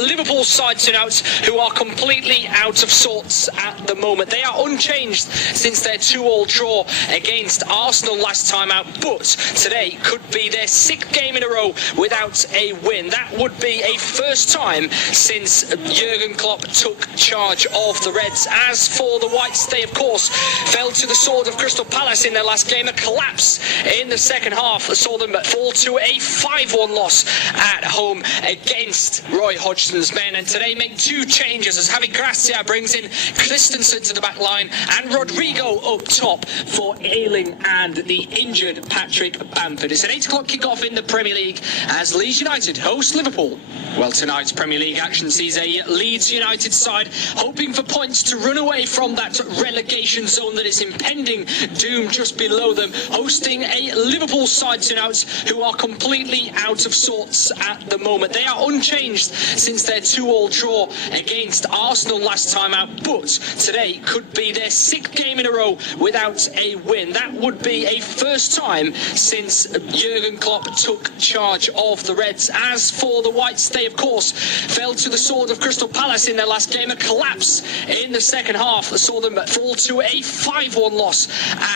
Liverpool side tonight who are completely out of sorts at the moment. They are unchanged since their 2-2 draw against Arsenal last time out, but today could be their 6th game in a row without a win. That would be a first time since Jurgen Klopp took charge of the Reds. As for the Whites, they of course fell to the sword of Crystal Palace in their last game. A collapse in the second half saw them fall to a 5-1 loss at home against Roy Hodgson's men, and today make 2 changes as Javi Gracia brings in Christensen to the back line and Rodrigo up top for Ayling and the injured Patrick Bamford. It's an 8 o'clock kick-off in the Premier League as Leeds United host Liverpool. Well, tonight's Premier League action sees a Leeds United side hoping for points to run away from that relegation zone that is impending doom just below them, hosting a Liverpool side tonight who are completely out of sorts at the moment. They are unchanged since their 2-2 draw against Arsenal last time out, but today could be their 6th game in a row without a win. That would be a first time since Jurgen Klopp took charge of the Reds. As for the Whites, they of course fell to the sword of Crystal Palace in their last game. A collapse in the second half saw them fall to a 5-1 loss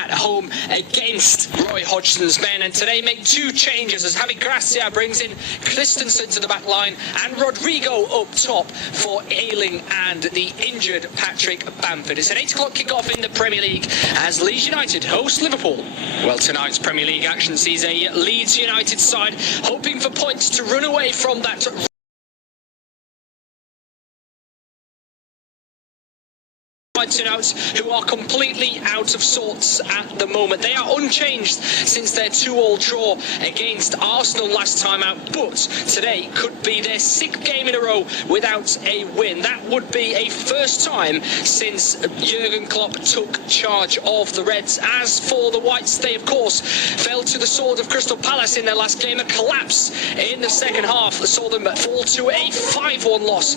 at home against Roy Hodgson's men, and today make 2 changes as Javi Gracia brings in Christensen to the back line and Rodrigo up top for Ayling and the injured Patrick Bamford. It's an 8 o'clock kick-off in the Premier League as Leeds United host Liverpool. Well, tonight's Premier League action sees a Leeds United side hoping for points to run away from that tonight who are completely out of sorts at the moment. They are unchanged since their 2-2 draw against Arsenal last time out, but today could be their 6th game in a row without a win. That would be a first time since Jurgen Klopp took charge of the Reds. As for the Whites, they of course fell to the sword of Crystal Palace in their last game. A collapse in the second half saw them fall to a 5-1 loss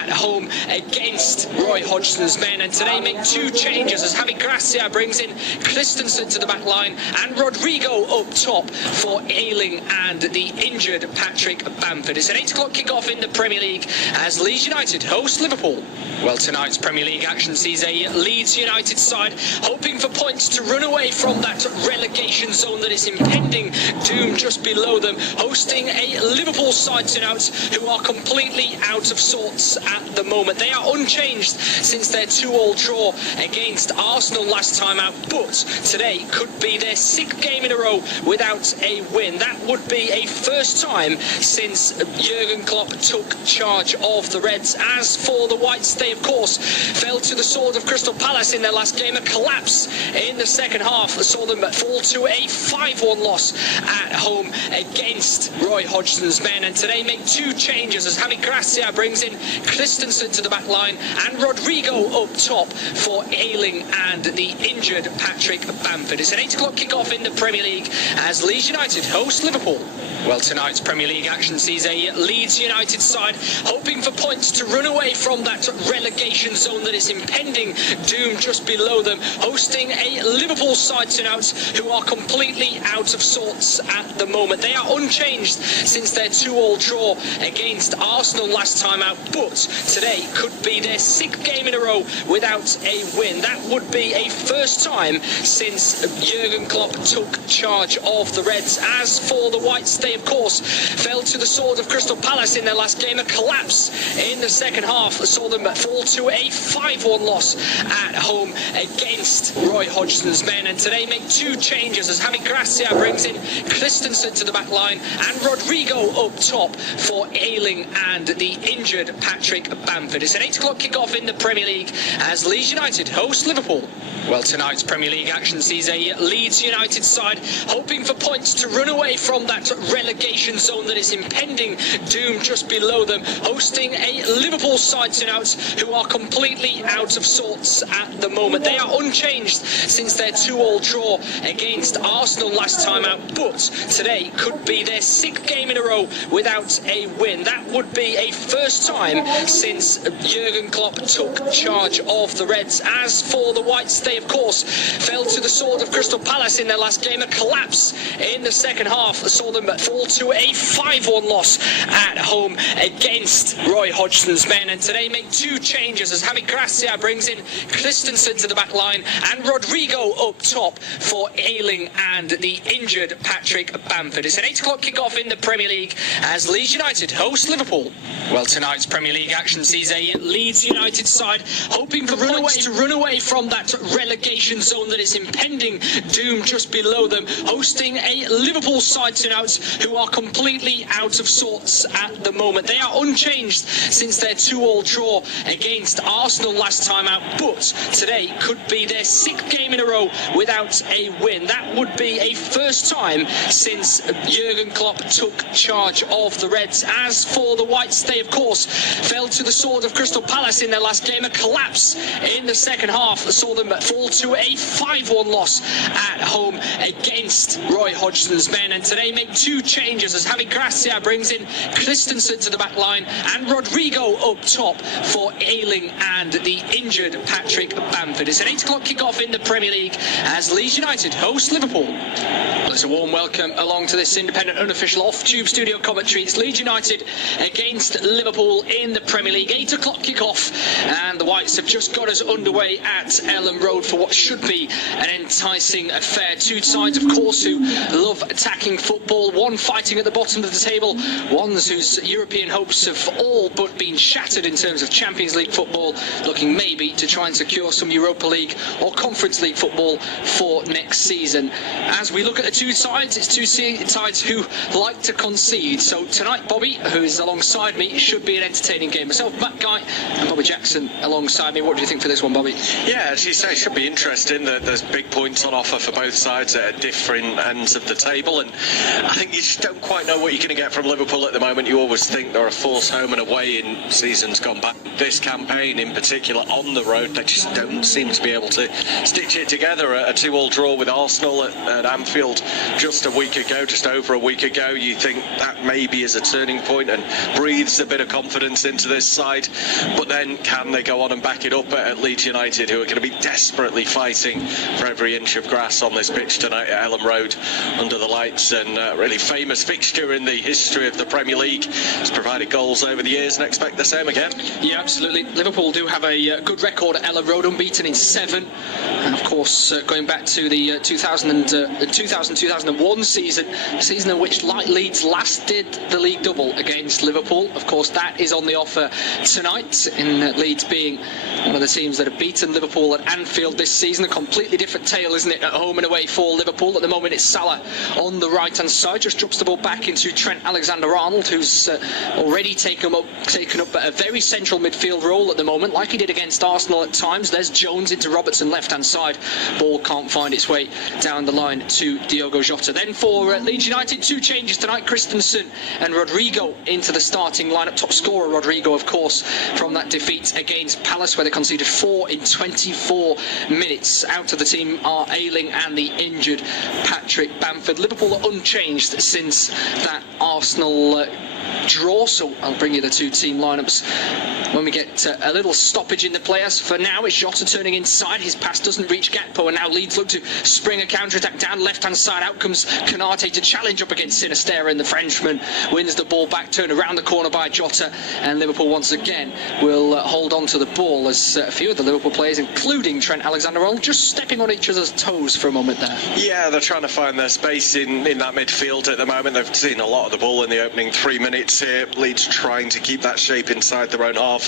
at home against Roy Hodgson's men, and today make 2 changes as Javi Gracia brings in Christensen to the back line and Rodrigo up top for Ayling and the injured Patrick Bamford. It's an 8 o'clock kick-off in the Premier League as Leeds United host Liverpool. Well, tonight's Premier League action sees a Leeds United side hoping for points to run away from that relegation zone that is impending doom just below them, hosting a Liverpool side tonight who are completely out of sorts at the moment. They are unchanged since their 2-2 draw against Arsenal last time out, but today could be their 6th game in a row without a win. That would be a first time since Jurgen Klopp took charge of the Reds. As for the Whites, they of course fell to the sword of Crystal Palace in their last game. A collapse in the second half saw them fall to a 5-1 loss at home against Roy Hodgson's men, and today make 2 changes as Javi Gracia brings in Christensen to the back line and Rodrigo up top for Ayling and the injured Patrick Bamford. It's an 8 o'clock kick-off in the Premier League as Leeds United host Liverpool. Well, tonight's Premier League action sees a Leeds United side hoping for points to run away from that relegation zone that is impending doom just below them, hosting a Liverpool side tonight who are completely out of sorts at the moment. They are unchanged since their 2-2 draw against Arsenal last time out, but today could be their 6th game in a row without a win. That would be a first time since Jurgen Klopp took charge of the Reds. As for the Whites, they of course fell to the sword of Crystal Palace in their last game. A collapse in the second half saw them fall to a 5-1 loss at home against Roy Hodgson's men, and today make 2 changes as Javi Gracia brings in Christensen to the back line and Rodrigo up top for Ayling and the injured Patrick Bamford. It's an 8 o'clock kick-off in the Premier League as Leeds United host Liverpool. Well, tonight's Premier League action sees a Leeds United side hoping for points to run away from that relegation zone that is impending doom just below them, hosting a Liverpool side tonight who are completely out of sorts at the moment. They are unchanged since their 2-2 draw against Arsenal last time out, but today could be their 6th game in a row without a win. That would be a first time since Jurgen Klopp took charge of of the Reds. As for the Whites, they of course fell to the sword of Crystal Palace in their last game. A collapse in the second half saw them fall to a 5-1 loss at home against Roy Hodgson's men, and today make two changes as Javi Gracia brings in Christensen to the back line and Rodrigo up top for Ayling and the injured Patrick Bamford. It's an 8 o'clock kickoff in the Premier League as Leeds United host Liverpool. Well, tonight's Premier League action sees a Leeds United side hoping for points to run away from that relegation zone that is impending doom just below them, hosting a Liverpool side tonight who are completely out of sorts at the moment. They are unchanged since their 2-2 draw against Arsenal last time out, but today could be their 6th game in a row without a win. That would be a first time since Jurgen Klopp took charge of the Reds. As for the Whites, they of course fell to the sword of Crystal Palace in their last game. A collapse in the second half saw them fall to a 5-1 loss at home against Roy Hodgson's men, and today make two changes as Javi Gracia brings in Christensen to the back line and Rodrigo up top for Ayling and the injured Patrick Bamford. It's an 8 o'clock kickoff in the Premier League as Leeds United host Liverpool. Well, it's a warm welcome along to this independent, unofficial off-tube studio commentary. It's Leeds United against Liverpool in the Premier League. 8 o'clock kickoff, and the Whites have just got us underway at Elland Road for what should be an enticing affair. Two sides, of course, who love attacking football. One fighting at the bottom of the table, ones whose European hopes have all but been shattered in terms of Champions League football, looking maybe to try and secure some Europa League or Conference League football for next season. As we look at the two sides, it's two sides who like to concede. So tonight, Bobby, who is alongside me, should be an entertaining game. Myself, Matt Guy, and Bobby Jackson alongside me. What do you think for this one, Bobby? Yeah, as you say, it should be interesting. There's big points on offer for both sides at different ends of the table, and I think you just don't quite know what you're going to get from Liverpool at the moment. You always think they're a force home and away in seasons gone back. This campaign in particular on the road, they just don't seem to be able to stitch it together. A 2-2 draw with Arsenal at Anfield just over a week ago. You think that maybe is a turning point and breathes a bit of confidence into this side, but then can they go on and back it up at Leeds United, who are going to be desperately fighting for every inch of grass on this pitch tonight at Elland Road under the lights, and a really famous fixture in the history of the Premier League. It's provided goals over the years and expect the same again. Yeah, absolutely. Liverpool do have a good record at Elland Road, unbeaten in 7, and of course going back to the 2000-2001 season, a season in which, like Leeds, last did the league double against Liverpool. Of course, that is on the offer tonight, in Leeds being one of the teams that have beaten Liverpool at Anfield this season. A completely different tale, isn't it, at home and away for Liverpool. At the moment, it's Salah on the right-hand side, just drops the ball back into Trent Alexander-Arnold, who's already taken up a very central midfield role at the moment, like he did against Arsenal at times. There's Jones into Robertson, left-hand side. Ball can't find its way down the line to Diogo Jota. Then for Leeds United, two changes tonight. Christensen and Rodrigo into the starting lineup. Top scorer Rodrigo, of course, from that defeat against Palace, where they conceded 4 in 24 minutes. Out of the team are Ayling and the injured Patrick Bamford. Liverpool are unchanged since that Arsenal draw, so I'll bring you the two team lineups when we get a little stoppage in the players. For now, it's Jota turning inside. His pass doesn't reach Gakpo, and now Leeds look to spring a counter-attack down left-hand side. Out comes Konate to challenge up against Sinisterra, and the Frenchman wins the ball back, turned around the corner by Jota, and Liverpool once again will hold on to the ball as a few of the Liverpool players, including Trent Alexander-Arnold, just stepping on each other's toes for a moment there. Yeah, they're trying to find their space in that midfield at the moment. They've seen a lot of the ball in the opening 3 minutes here. Leeds trying to keep that shape inside their own half.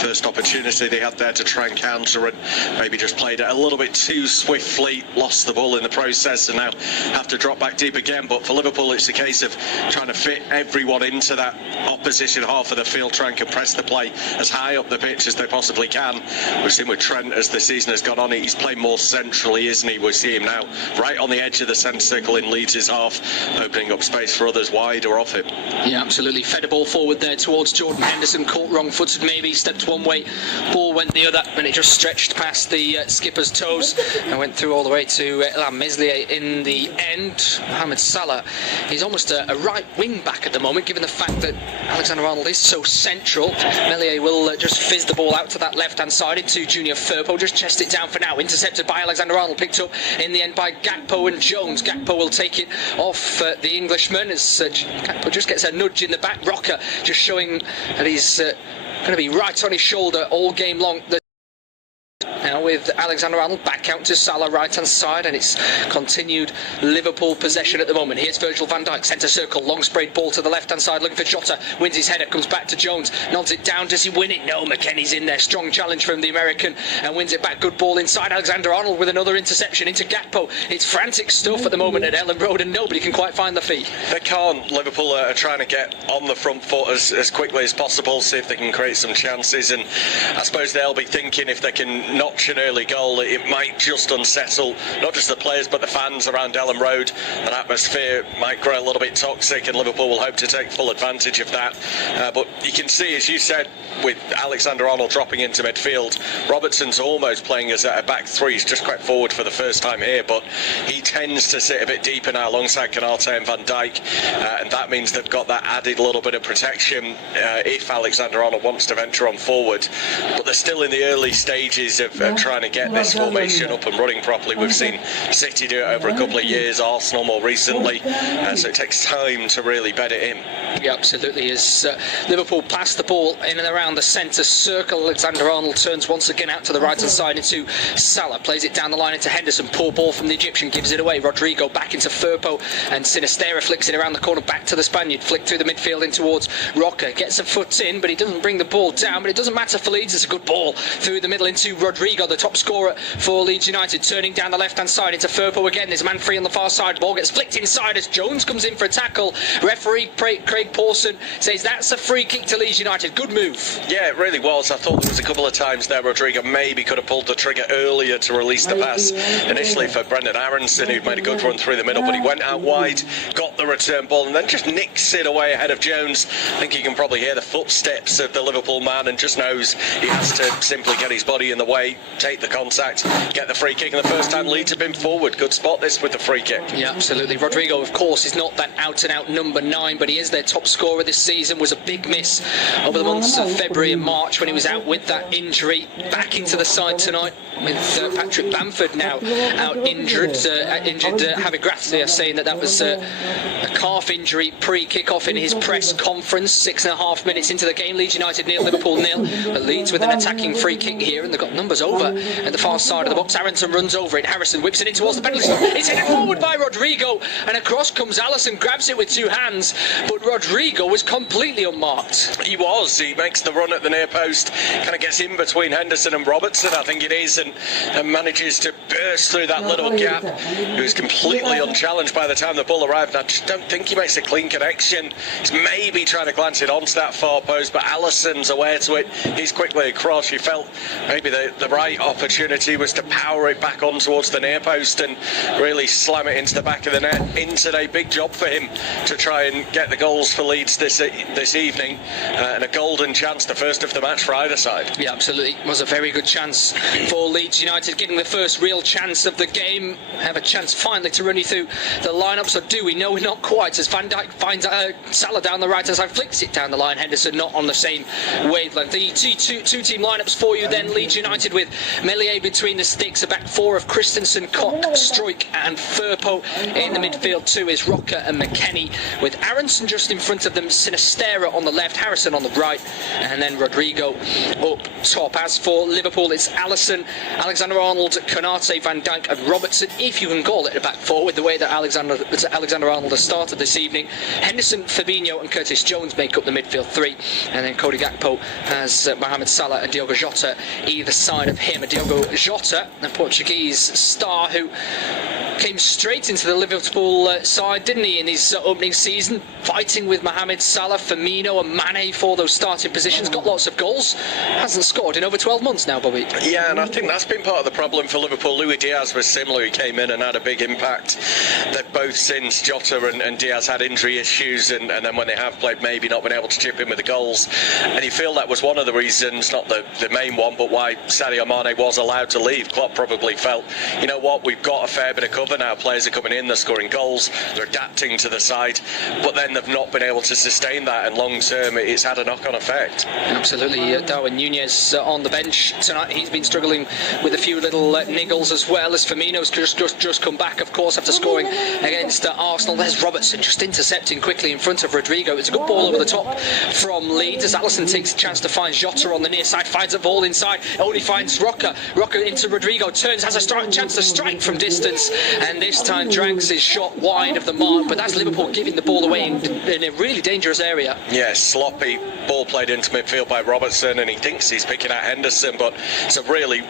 First opportunity they had there to try and counter, and maybe just played it a little bit too swiftly, lost the ball in the process, and now have to drop back deep again. But for Liverpool, it's a case of trying to fit everyone into that opposition half of the field, try and compress the play as high up the pitch as they possibly can. We've seen with Trent as the season has gone on, he's playing more centrally, isn't he? We see him now right on the edge of the centre circle in Leeds' half, opening up space for others wide or off it. Yeah, absolutely. absolutely. Fed a ball forward there towards Jordan Henderson, caught wrong-footed maybe, stepped one way, ball went the other, and it just stretched past the skipper's toes and went through all the way to Ilham Meslier in the end. Mohamed Salah is almost a right wing back at the moment, given the fact that Alexander-Arnold is so central. Meslier will just fizz the ball out to that left-hand side into Junior Firpo, just chest it down for now, intercepted by Alexander-Arnold, picked up in the end by Gakpo and Jones. Gakpo will take it off the Englishman as Gakpo just gets a nudge in the back. Rocker just showing that he's going to be right on his shoulder all game long. Now with Alexander-Arnold back out to Salah right hand side, and it's continued Liverpool possession at the moment. Here's Virgil van Dijk, centre circle, long sprayed ball to the left hand side, looking for Jota, wins his header, comes back to Jones, nods it down, does he win it? No, McKennie's in there, strong challenge from the American and wins it back. Good ball inside, Alexander-Arnold with another interception into Gakpo. It's frantic stuff at the moment at Ellen Road and nobody can quite find the feet. They can't. Liverpool are trying to get on the front foot as quickly as possible, see if they can create some chances, and I suppose they'll be thinking if they can notch an early goal, it might just unsettle not just the players but the fans around Ellen Road. That atmosphere might grow a little bit toxic and Liverpool will hope to take full advantage of that. But you can see, as you said, with Alexander-Arnold dropping into midfield, Robertson's almost playing as a back three. He's just quite forward for the first time here, but he tends to sit a bit deeper now alongside Canate and Van Dijk, and that means they've got that added little bit of protection if Alexander-Arnold wants to venture on forward. But they're still in the early stages of trying to get this formation up and running properly. We've seen City do it over a couple of years, Arsenal more recently, so it takes time to really bed it in. Yeah, absolutely. As Liverpool pass the ball in and around the centre circle, Alexander-Arnold turns once again out to the right hand side into Salah, plays it down the line into Henderson, poor ball from the Egyptian, gives it away. Rodrigo back into Firpo, and Sinistera flicks it around the corner back to the Spaniard, flick through the midfield in towards Rocker, gets a foot in but he doesn't bring the ball down, but it doesn't matter for Leeds. It's a good ball through the middle into Rodrigo, the top scorer for Leeds United, turning down the left hand side into Firpo again. There's a man free on the far side, ball gets flicked inside as Jones comes in for a tackle. Referee Craig Pawson says that's a free kick to Leeds United. Good move. Yeah, it really was. I thought there was a couple of times there Rodrigo maybe could have pulled the trigger earlier to release the pass initially for Brendan Aronson, who'd made a good run through the middle, but he went out wide, got the return ball and then just nicks it away ahead of Jones. I think you can probably hear the footsteps of the Liverpool man and just knows he has to simply get his body in the way, take the contact, get the free kick, and the first time Leeds have been forward. Good spot this with the free kick. Yeah, absolutely. Rodrigo, of course, is not that out-and-out number 9, but he is their top scorer this season. Was a big miss over the months of February and March when he was out with that injury. Back into the side tonight with Patrick Bamford now out injured. Javi Gracia saying that was a calf injury pre-kick-off in his press conference. 6.5 minutes into the game, Leeds United 0, Liverpool 0. But Leeds with an attacking free kick here, and they've got numbers over at the far side of the box. Aronson runs over it, Harrison whips it in towards the penalty spot. It's headed forward by Rodrigo, and across comes Alisson, grabs it with 2 hands, but Rodrigo was completely unmarked. He was. He makes the run at the near post, kind of gets in between Henderson and Robertson, I think it is, and manages to burst through that little gap. He was completely unchallenged by the time the ball arrived. I just don't think he makes a clean connection. He's maybe trying to glance it onto that far post, but Alisson's aware to it. He's quickly across. You felt maybe the right opportunity was to power it back on towards the near post and really slam it into the back of the net. In today, big job for him to try and get the goals for Leeds this evening, and a golden chance, the first of the match for either side. Yeah, absolutely. It was a very good chance for Leeds United, getting the first real chance of the game. Have a chance finally to run you through the lineups, or do we? No, not quite, as Van Dijk finds Salah down the right hand side, flicks it down the line. Henderson not on the same wavelength. The two team lineups for you then. Leeds United with Meslier between the sticks, a back 4 of Christensen, Koch, Struijk and Firpo. In the midfield 2 is Rocker and McKennie, with Aronson just in front of them, Sinistera on the left, Harrison on the right, and then Rodrigo up top. As for Liverpool, it's Alisson, Alexander-Arnold, Konate, Van Dijk and Robertson, if you can call it a back 4 with the way that Alexander-Arnold has started this evening. Henderson, Fabinho and Curtis Jones make up the midfield 3, and then Cody Gakpo has Mohamed Salah and Diogo Jota either side of him. Diogo Jota, the Portuguese star who came straight into the Liverpool side, didn't he, in his opening season, fighting with Mohamed Salah, Firmino and Mane for those starting positions. Got lots of goals, hasn't scored in over 12 months now, Bobby. Yeah, and I think that's been part of the problem for Liverpool. Luis Diaz was similar. He came in and had a big impact. They've both, since Jota and Diaz had injury issues, and then when they have played, maybe not been able to chip in with the goals. And you feel that was one of the reasons, not the main one, but why Sadio Mane was allowed to leave. Klopp probably felt, you know what, we've got a fair bit of cover now. Players are coming in, they're scoring goals, they're adapting to the side, but then they've not been able to sustain that, and long term it's had a knock-on effect. Absolutely. Darwin Nunez on the bench tonight. He's been struggling with a few little niggles, as well as Firmino's just come back, of course, after scoring against Arsenal. There's Robertson just intercepting quickly in front of Rodrigo. It's a good ball over the top from Leeds as Alisson takes a chance to find Jota on the near side, finds a ball inside, only finds Roca into Rodrigo, turns, has a chance to strike from distance, and this time drags his shot wide of the mark, but that's Liverpool giving the ball away in a really dangerous area. Yeah, sloppy ball played into midfield by Robertson, and he thinks he's picking out Henderson, but it's a really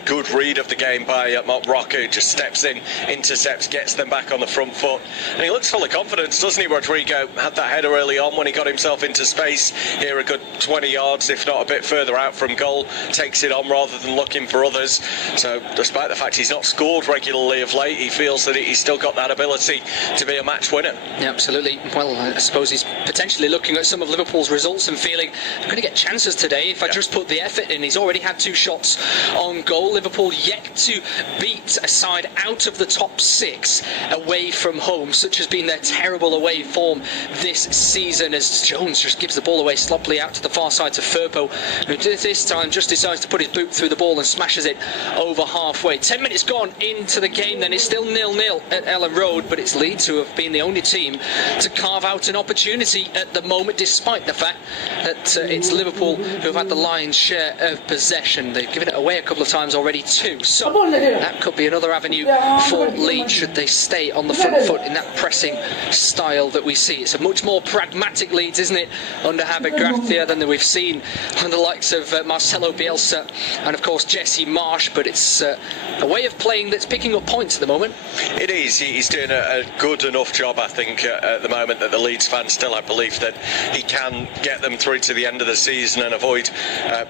good read of the game by Mark Roca, who just steps in, intercepts, gets them back on the front foot, and he looks full of confidence, doesn't he? Rodrigo had that header early on when he got himself into space, here a good 20 yards, if not a bit further out from goal, takes it on rather than looking for others. So despite the fact he's not scored regularly of late, he feels that he's still got that ability to be a match winner. Yeah, absolutely. Well, I suppose he's potentially looking at some of Liverpool's results and feeling, I'm going to get chances today if I just put the effort in. He's already had 2 shots on goal. Liverpool yet to beat a side out of the top 6 away from home. Such has been their terrible away form this season, as Jones just gives the ball away sloppily out to the far side to Firpo, who this time just decides to put his boot through the ball and smashes it over halfway. 10 minutes gone into the game then. It's still 0-0 at Ellen Road, but it's Leeds who have been the only team to carve out an opportunity at the moment, despite the fact that it's Liverpool who have had the lion's share of possession. They've given it away a couple of times already too, so that could be another avenue for Leeds should they stay on the front foot in that pressing style that we see. It's a much more pragmatic Leeds, isn't it, under Javier Gracia than we've seen on the likes of Marcelo Bielsa and of course Jesse Marsch, but it's a way of playing that's picking up points at the moment. It is. He's doing a good enough job, I think, at the moment, that the Leeds fans still have belief that he can get them through to the end of the season and avoid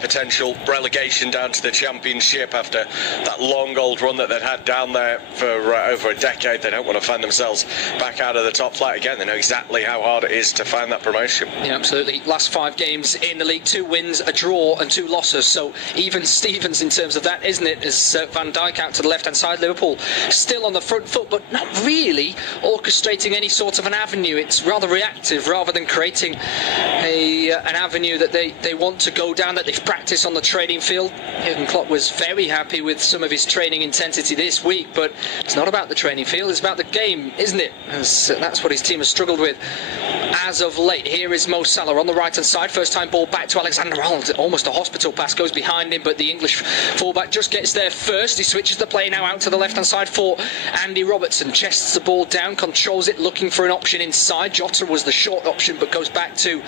potential relegation down to the Championship after that long old run that they've had down there for over a decade. They don't want to find themselves back out of the top flight again. They know exactly how hard it is to find that promotion. Yeah, absolutely. Last 5 games in the league, 2 wins, a draw and 2 losses, so even Stevens in terms of that, isn't it, as Van Dijk out to the left hand side. Liverpool still on the front foot, but not really orchestrating any sort of an avenue. It's rather reactive rather than creating an avenue that they want to go down, that they've practiced on the training field. Jurgen Klopp was very happy with some of his training intensity this week, but it's not about the training field, it's about the game, isn't it? As that's what his team has struggled with as of late. Here is Mo Salah on the right hand side, first time ball back to Alexander-Arnold, almost a hospital pass, goes behind him, but the English fullback just gets there first. He switches the play now out to the left hand side for Andy Robertson, chests the ball down, controls it, looking for an option inside. Jota was the short option but goes back to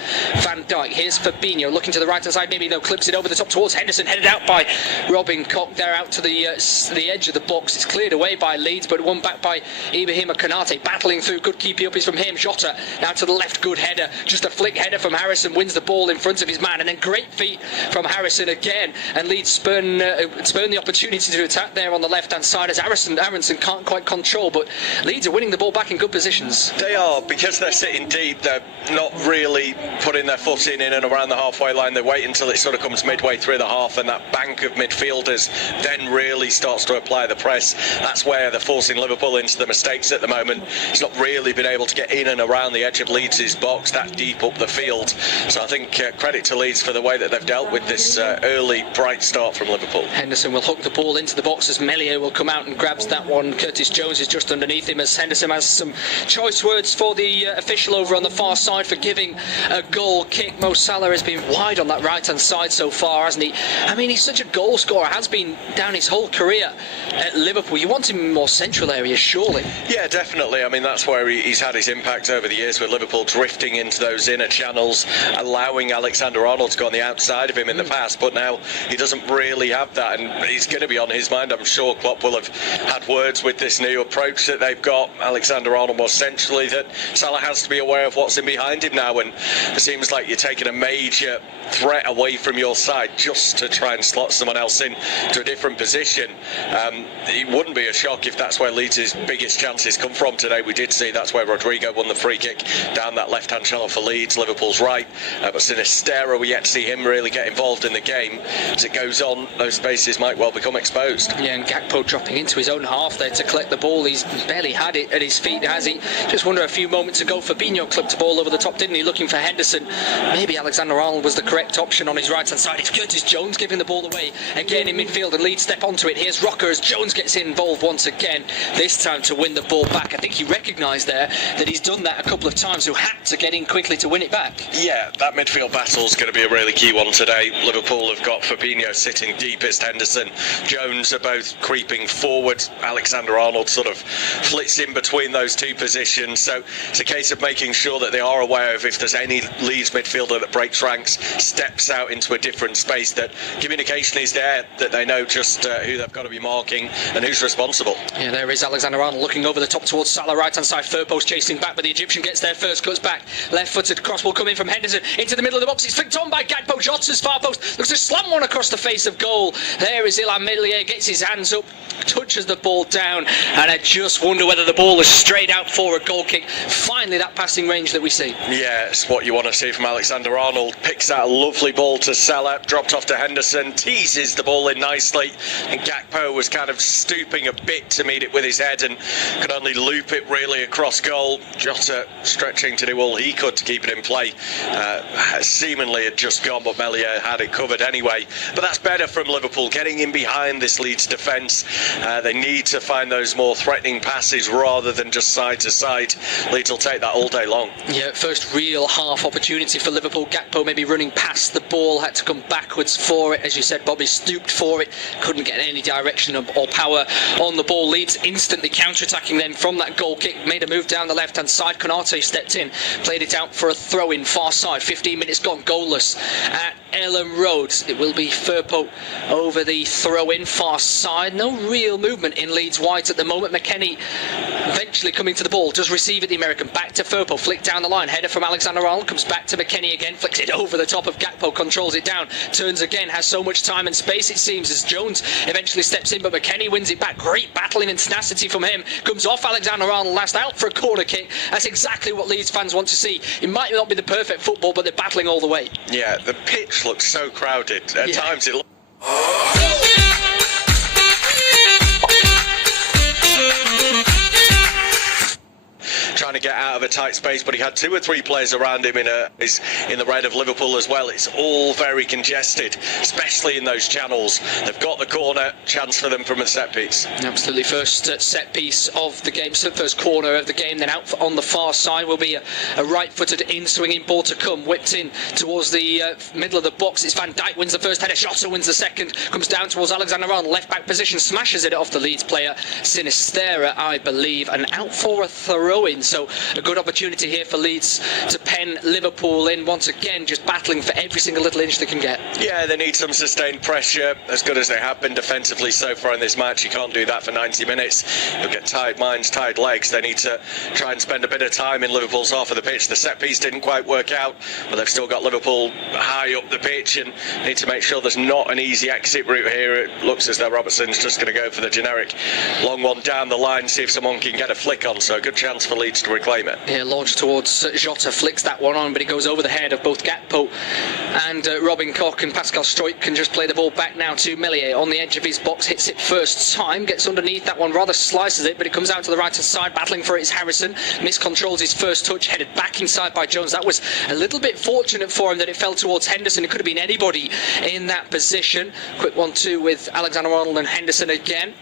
Van Dijk. Here's Fabinho looking to the right hand side, maybe though, clips it over the top towards Henderson, headed out by Robin Koch there out to the edge of the box. It's cleared away by Leeds, but won back by Ibrahima Konate, battling through, good keeping up is from him. Jota now to the left, good header, just a flick header from Harrison, wins the ball in front of his man, and then great feet from Harrison again, and Leeds spurn the opportunity to attack there on the left hand side as Aronson can't quite control, but Leeds are winning the ball back in good positions. They are, because they're sitting deep. They're not really putting their foot in and around the halfway line. They wait until it sort of comes midway through the half, and that bank of midfielders then really starts to apply the press. That's where they're forcing Liverpool into the mistakes at the moment. He's not really been able to get in and around the edge of Leeds' box that deep up the field. So I think credit to Leeds for the way that they've dealt with this early bright start from Liverpool. Henderson will hook the ball into the box as Melia will come out and grabs that one. Curtis Jones is just underneath him as Henderson has some choice words for the official over on the far side for giving a goal kick. Mo Salah has been wide on that right hand side so far, hasn't he? I mean, he's such a goal scorer, has been down his whole career at Liverpool. You want him in more central areas, surely? Yeah, definitely. I mean, that's where he's had his impact over the years with Liverpool, drifting into those inner channels, allowing Alexander-Arnold to go on the outside of him in the past, but now he doesn't really have that, and he's going to be on his mind. I'm sure Klopp will have had words with this new approach that they've got. Alexander-Arnold more centrally, that Salah has to be aware of what's in behind him now, and it seems like you're taking a major threat away from your side just to try and slot someone else in to a different position. It wouldn't be a shock if that's where Leeds' biggest chances come from today. We did see that's where Rodrigo won the free kick down that left-hand channel for Leeds, Liverpool's right, but Sinistera, we yet to see him really get involved in the game. As it goes on, those spaces might well become exposed. Yeah, and Gakpo dropping into his own half there to collect the ball. He's barely had it at his feet, has he? Just wonder, a few moments ago, Fabinho clipped the ball over the top, didn't he, looking for Henderson. Maybe Alexander-Arnold was the correct option on his right-hand side. It's Curtis Jones giving the ball away again in midfield, and Leeds step onto it. Here's Rocker as Jones gets involved once again, this time to win the ball back. I think he recognised there that he's done that a couple of times, so had to get in quickly to win it back. Yeah, that midfield battle's going to be a really key one today. Liverpool have got Fabinho sitting deepest, Henderson, Jones are both creeping forward. Alexander-Arnold sort of flits in between those two positions, so it's a case of making sure that they are aware of if there's any Leeds midfielder that breaks ranks, steps out into a different space, that communication is there, that they know just who they've got to be marking and who's responsible. Yeah, there is Alexander-Arnold looking over the top towards Salah, right-hand side, third post chasing back, but the Egyptian gets there first, cuts back, left-footed cross will come in from Henderson into the middle of the box. It's flicked on by Gakpo. Jota's far post looks to slam one across the face of goal. There is Ilhan Millier, gets his hands up, touches the ball down, and I just wonder whether the ball is straight out for a goal kick. Finally, that passing range that we see. Yeah, it's what you want to see from Alexander-Arnold. Picks out a lovely ball to Salah, dropped off to Henderson, teases the ball in nicely, and Gakpo was kind of stooping a bit to meet it with his head and could only loop it really across goal. Jota stretching to do all he could to keep it in play. Seemingly had just gone, but Millier had it covered anyway. But that's better from Liverpool, getting in behind this Leeds defence. They need to find those more threatening passes rather than just side to side. Leeds will take that all day long. Yeah, first real half opportunity for Liverpool. Gakpo maybe running past the ball, had to come backwards for it. As you said, Bobby stooped for it, couldn't get any direction or power on the ball. Leeds instantly counter-attacking then from that goal kick, made a move down the left-hand side. Konate stepped in, played it out for a throw-in far side. 15 minutes gone, goalless at Ellen Road. It will be Firpo over the throw-in far side. No real movement in Leeds white at the moment. McKennie eventually coming to the ball, does receive it, the American, back to Firpo, flick down the line, header from Alexander-Arnold, comes back to McKennie again, flicks it over the top of Gakpo, controls it down, turns again, has so much time and space it seems as Jones eventually steps in, but McKennie wins it back. Great battling and tenacity from him, comes off Alexander-Arnold last, out for a corner kick. That's exactly what Leeds fans want to see. It might not be the perfect football, but they're battling all the way. Yeah, the pitch looks so crowded. At times it looks... Trying to get out of a tight space, but he had 2 or 3 players around him in the red of Liverpool as well. It's all very congested, especially in those channels. They've got the corner, chance for them from a set piece. Absolutely, first set piece of the game, so first corner of the game, then out on the far side will be a right-footed in-swinging ball to come, whipped in towards the middle of the box. It's Van Dijk wins the first header, Jota wins the second, comes down towards Alexander-Arnold, left-back position, smashes it off the Leeds player, Sinistera, I believe, and out for a throw-in. So a good opportunity here for Leeds to pen Liverpool in once again, just battling for every single little inch they can get. Yeah, they need some sustained pressure, as good as they have been defensively so far in this match. You can't do that for 90 minutes. You'll get tired minds, tired legs. They need to try and spend a bit of time in Liverpool's half of the pitch. The set piece didn't quite work out, but they've still got Liverpool high up the pitch and need to make sure there's not an easy exit route here. It looks as though Robertson's just going to go for the generic long one down the line, see if someone can get a flick on. So a good chance for Leeds to reclaim it. Yeah, launched towards Jota, flicks that one on, but it goes over the head of both Gakpo and Robin Koch, and Pascal Struijk can just play the ball back now to Millier on the edge of his box, hits it first time, gets underneath that one, rather slices it, but it comes out to the right hand side, battling for it is Harrison, miscontrols his first touch, headed back inside by Jones. That was a little bit fortunate for him that it fell towards Henderson. It could have been anybody in that position. Quick 1-2 with Alexander-Arnold and Henderson again.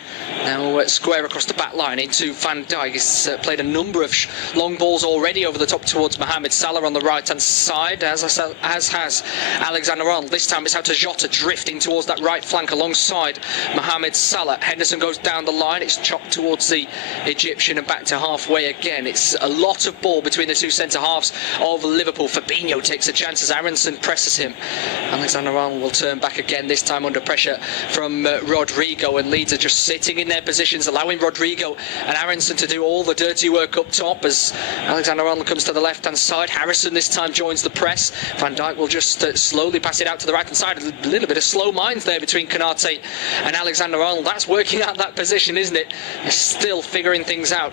Now square across the back line into Van Dijk. He's played a number of long balls already over the top towards Mohamed Salah on the right-hand side, as has Alexander-Arnold. This time it's out to Jota, drifting towards that right flank alongside Mohamed Salah. Henderson goes down the line, it's chopped towards the Egyptian and back to halfway again. It's a lot of ball between the two centre-halves of Liverpool. Fabinho takes a chance as Aronson presses him. Alexander-Arnold will turn back again, this time under pressure from Rodrigo, and Leeds are just sitting in their positions, allowing Rodrigo and Aronson to do all the dirty work up top as Alexander-Arnold comes to the left-hand side. Harrison this time joins the press. Van Dijk will just slowly pass it out to the right-hand side. A little bit of slow minds there between Konate and Alexander-Arnold. That's working out that position, isn't it? They're still figuring things out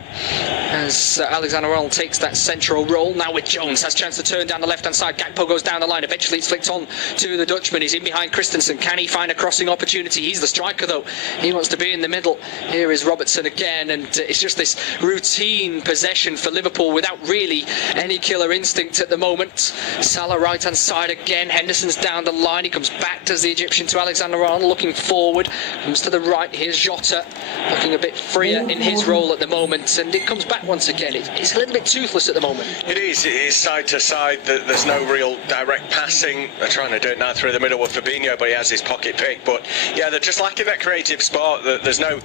as Alexander-Arnold takes that central role. Now with Jones, has a chance to turn down the left-hand side. Gakpo goes down the line. Eventually it's flicked on to the Dutchman. He's in behind Christensen. Can he find a crossing opportunity? He's the striker though. He wants to be in the middle. Here is Robertson again, and it's just this routine possession for Liverpool without really any killer instinct at the moment. Salah right-hand side again. Henderson's down the line. He comes back, does the Egyptian, to Alexander-Arnold, looking forward. Comes to the right. Here's Jota, looking a bit freer in his role at the moment, and it comes back once again. It's a little bit toothless at the moment. It is side to side. There's no real direct passing. They're trying to do it now through the middle with Fabinho, but he has his pocket pick. But yeah, they're just lacking that creative spark. There's no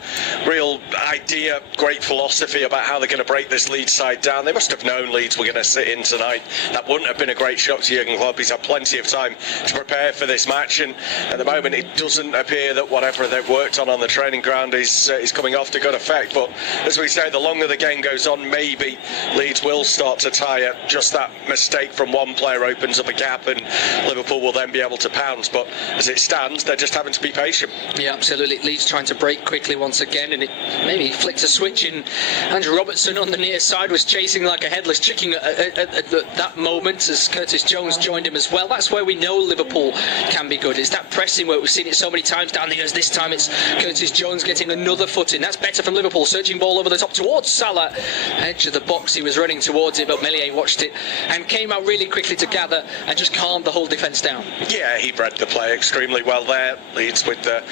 real idea, great philosophy about how they're going to break this Leeds side down. They must have known Leeds were going to sit in tonight. That wouldn't have been a great shock to Jurgen Klopp. He's had plenty of time to prepare for this match, and at the moment it doesn't appear that whatever they've worked on the training ground is coming off to good effect. But as we say, the longer the game goes on, maybe Leeds will start to tire. Just that mistake from one player opens up a gap, and Liverpool will then be able to pounce. But as it stands, they're just having to be patient. Yeah, absolutely. Leeds trying to break quickly once again, and it maybe flicked a switch in. Andrew Robertson on the near side was chasing like a headless chicken at that moment as Curtis Jones joined him as well. That's where we know Liverpool can be good. It's that pressing work. We've seen it so many times down the years. This time it's Curtis Jones getting another foot in. That's better from Liverpool. Searching ball over the top towards Salah. Edge of the box. He was running towards it, but Meslier watched it and came out really quickly to gather and just calmed the whole defence down. Yeah, he read the play extremely well there. Leeds with the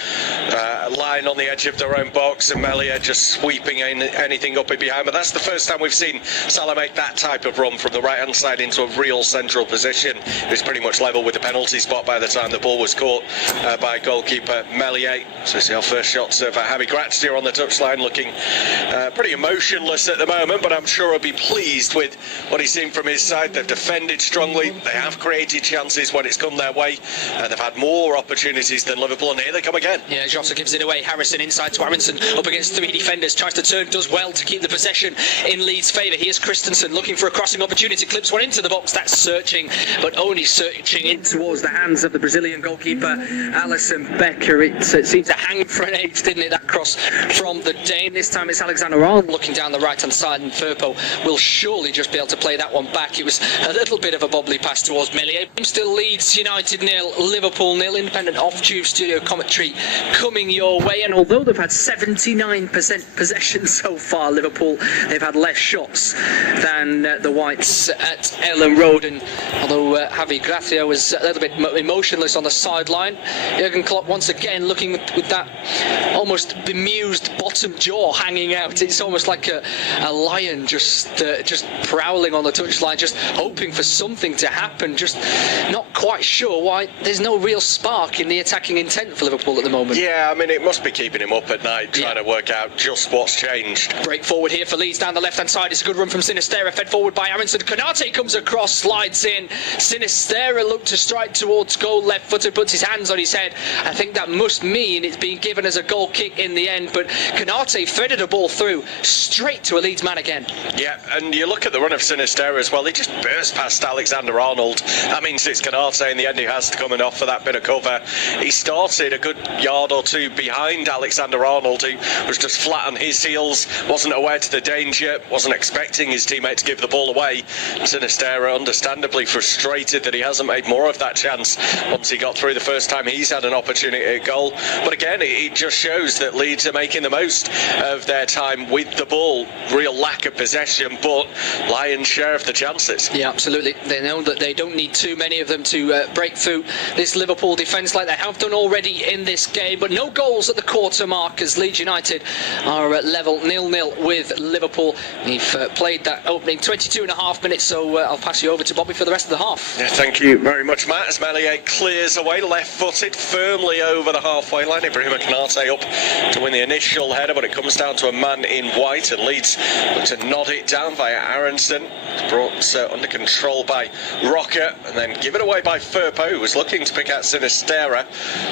line on the edge of their own box, and Meslier just sweeping anything up in behind. But that's the first time we've seen Salah make that type of run from the right-hand side into a real central position. It was pretty much level with the penalty spot by the time the ball was caught by goalkeeper Meslier. So it's our first shots of Javi Gracia on the touchline, looking pretty emotionless at the moment, but I'm sure he'll be pleased with what he's seen from his side. They've defended strongly, they have created chances when it's come their way, they've had more opportunities than Liverpool, and here they come again. Yeah, Jota gives it away. Harrison inside to Aronson, up against three defenders, tries to turn, does well to keep the possession in Leeds' favour. Here's Christensen looking for a crossing opportunity, clips one into the box. That's searching, but only searching in towards the hands of the Brazilian goalkeeper Alisson Becker. It seemed to hang for an age, didn't it, that cross from the Dane. This time it's Alexander-Arnold looking down the right-hand side, and Firpo will surely just be able to play that one back. It was a little bit of a bobbly pass towards Meslier. Still Leeds United 0, Liverpool 0. Independent off-tube studio commentary coming your way, and although they've had 79% possession so far, Liverpool, they've had less shots than the Whites at Ellen Road, and although Javi Gracia was a little bit emotionless on the sideline, Jurgen Klopp once again looking with that almost bemused bottom jaw hanging out. It's almost like a lion just prowling on the touchline, just hoping for something to happen, just not quite sure why there's no real spark in the attacking intent for Liverpool at the moment. Yeah, I mean, it must be keeping him up at night, trying to work out just what's changed. Break forward here for Leeds down the left-hand side. It's a good run from Sinistera, fed forward by Aronson. Konate comes across, slides in. Sinistera looked to strike towards goal, left-footed, puts his hands on his head. I think that must mean it's being given as a goal kick in the end, but Konate threaded a ball through straight to a Leeds man again. Yeah, and you look at the run of Sinistera as well. He just burst past Alexander-Arnold. That means it's Konate in the end who has to come and offer that bit of cover. He started a good yard or two behind Alexander-Arnold, who was just flat on his heels, wasn't aware to the danger, wasn't expecting his teammate to give the ball away. Sinistera understandably frustrated that he hasn't made more of that chance once he got through the first time he's had an opportunity at goal. But again, it just shows that Leeds are making the most of their time with the ball. Real lack of possession, but lion's share of the chances. Yeah, absolutely. They know that they don't need too many of them to break through this Liverpool defence like they have done already in this game, but no goals at the quarter mark as Leeds United are at level 0-0 with Liverpool. The played that opening 22.5 minutes, so I'll pass you over to Bobby for the rest of the half. Yeah, thank you very much, Matt. As Melier clears away, left-footed, firmly over the halfway line. Ibrahima Konate up to win the initial header, but it comes down to a man in white, and Leeds look to nod it down via Aronson. It's brought under control by Rocker, and then given away by Firpo, who was looking to pick out Sinistera,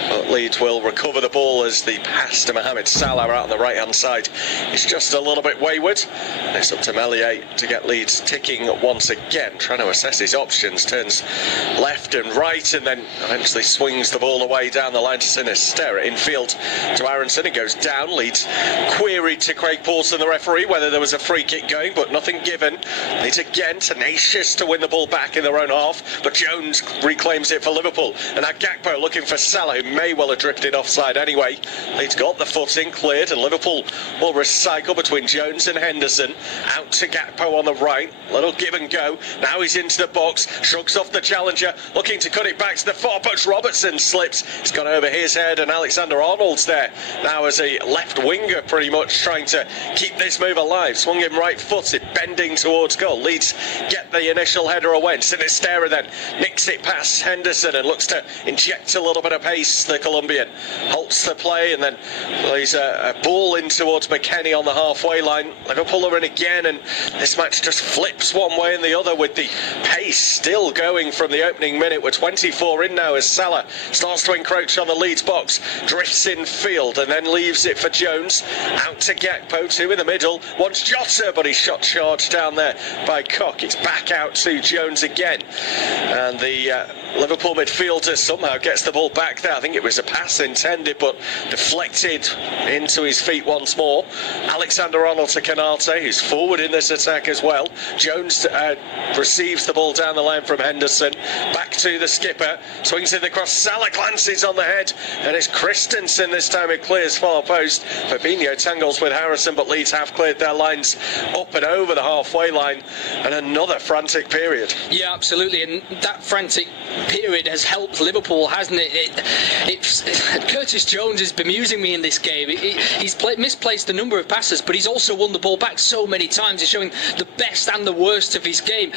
but Leeds will recover the ball as the pass to Mohamed Salah out on the right-hand side is just a little bit wayward. And it's up to Melier to get Leeds ticking once again, trying to assess his options, turns left and right, and then eventually swings the ball away down the line to Sinistera. Infield to Aronson, it goes down. Leeds queried to Craig Paulson, the referee, whether there was a free kick going, but nothing given. Leeds again tenacious to win the ball back in their own half, but Jones reclaims it for Liverpool, and now Gakpo looking for Salah, who may well have drifted offside anyway. Leeds got the footing cleared, and Liverpool will recycle between Jones and Henderson. Out to Gakpo on the right, little give and go. Now he's into the box, shrugs off the challenger, looking to cut it back to the far post. Robertson slips, it's gone over his head, and Alexander-Arnold's there now as a left winger, pretty much trying to keep this move alive. Swung him right footed, bending towards goal. Leeds get the initial header away. Sinistera then nicks it past Henderson and looks to inject a little bit of pace. The Colombian halts the play and then plays a ball in towards McKennie on the halfway line. Liverpool are in again, and this match just flips one way and the other with the pace still going from the opening minute. We're 24 in now as Salah starts to encroach on the Leeds box, drifts in field and then leaves it for Jones. Out to Gakpo, two in the middle, wants Jota, but he's shot charged down there by Koch. It's back out to Jones again, and the Liverpool midfielder somehow gets the ball back there. I think it was a pass intended, but deflected into his feet once more. Alexander-Arnold to Konate, who's forward in this attack as well. Jones receives the ball down the line from Henderson, back to the skipper, swings in the cross, Salah glances on the head, and it's Christensen this time who clears far post. Fabinho tangles with Harrison, but Leeds have cleared their lines up and over the halfway line, and another frantic period. Yeah, absolutely, and that frantic period has helped Liverpool, hasn't it? Curtis Jones is bemusing me in this game. He's misplaced a number of passes, but he's also won the ball back so many times. He's showing the best and the worst of his game.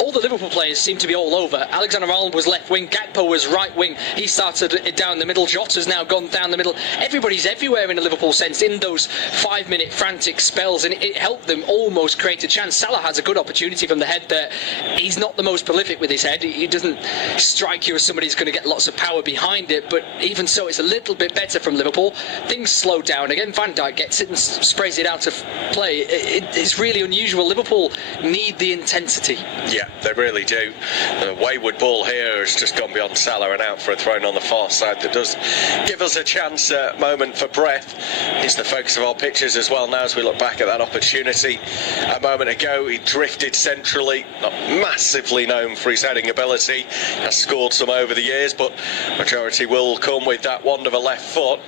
All the Liverpool players seem to be all over. Alexander-Arnold was left wing, Gakpo was right wing. He started it down the middle. Jota's now gone down the middle. Everybody's everywhere in a Liverpool sense in those 5-minute frantic spells, and it helped them almost create a chance. Salah has a good opportunity from the head there. He's not the most prolific with his head. He doesn't strike you as somebody who's going to get lots of power behind it, but even so, it's a little bit better from Liverpool. Things slow down again. Van Dijk gets it and sprays it out of play. It's really unusual. Liverpool need the intensity. Yeah, they really do. The wayward ball here has just gone beyond Salah and out for a throw on the far side that does give us a chance, a moment for breath. He's the focus of our pictures as well now as we look back at that opportunity. A moment ago, he drifted centrally, not massively known for his heading ability, has scored some over the years, but majority will come with that wand of a left foot.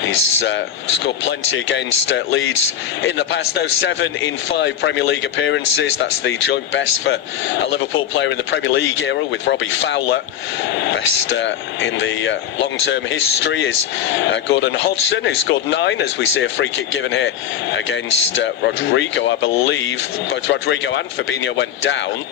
He's scored plenty against Leeds in the past, though. 7 in 5 Premier League appearances. That's the joint best for a Liverpool player in the Premier League era with Robbie Fowler. Best in the long-term history is Gordon Hodgson, who scored 9, as we see a free kick given here against Rodrigo. I believe both Rodrigo and Fabinho went down.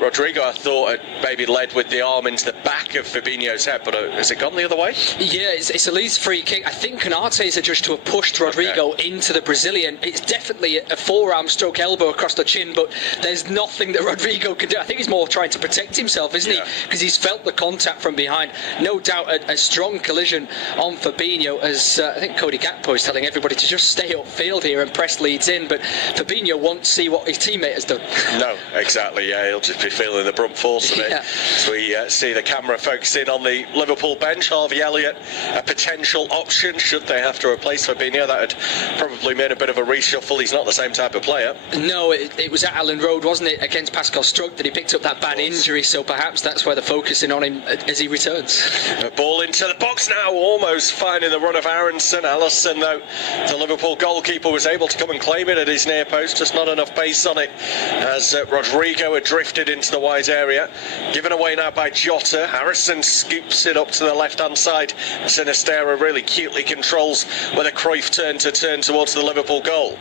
Rodrigo, I thought, had maybe led with the arm into the back of Fabinho's head, but has it gone the other way? Yeah, it's a Leeds free kick. I think Konate is adjudged to have pushed Rodrigo into the Brazilian. It's definitely a forearm stroke elbow across the chin, but there's nothing that Rodrigo can do. I think he's more trying to protect himself, isn't he? Because he's felt the contact from behind. No doubt a strong collision on Fabinho, as I think Cody Gakpo is telling everybody to just stay upfield here and press Leeds in, but Fabinho won't see what his teammate has done. No, exactly, yeah, he'll just be feeling the brunt force of it. Yeah. So we see the camera focusing on the Liverpool bench. Harvey Elliott, a potential option should they have to replace Fabinho. That had probably made a bit of a reshuffle. He's not the same type of player. No, it was at Allen Road, wasn't it, against Pascal Struck that he picked up that bad injury, so perhaps that's where they're focusing on on him as he returns. A ball into the box now, almost finding the run of Aronson. Allison, though, the Liverpool goalkeeper, was able to come and claim it at his near post, just not enough pace on it as Rodrigo had drifted into the wide area. Given away now by Jota. Harrison scoops it up to the left-hand side. Sinistera really cutely controls with a Cruyff turn towards the Liverpool goal.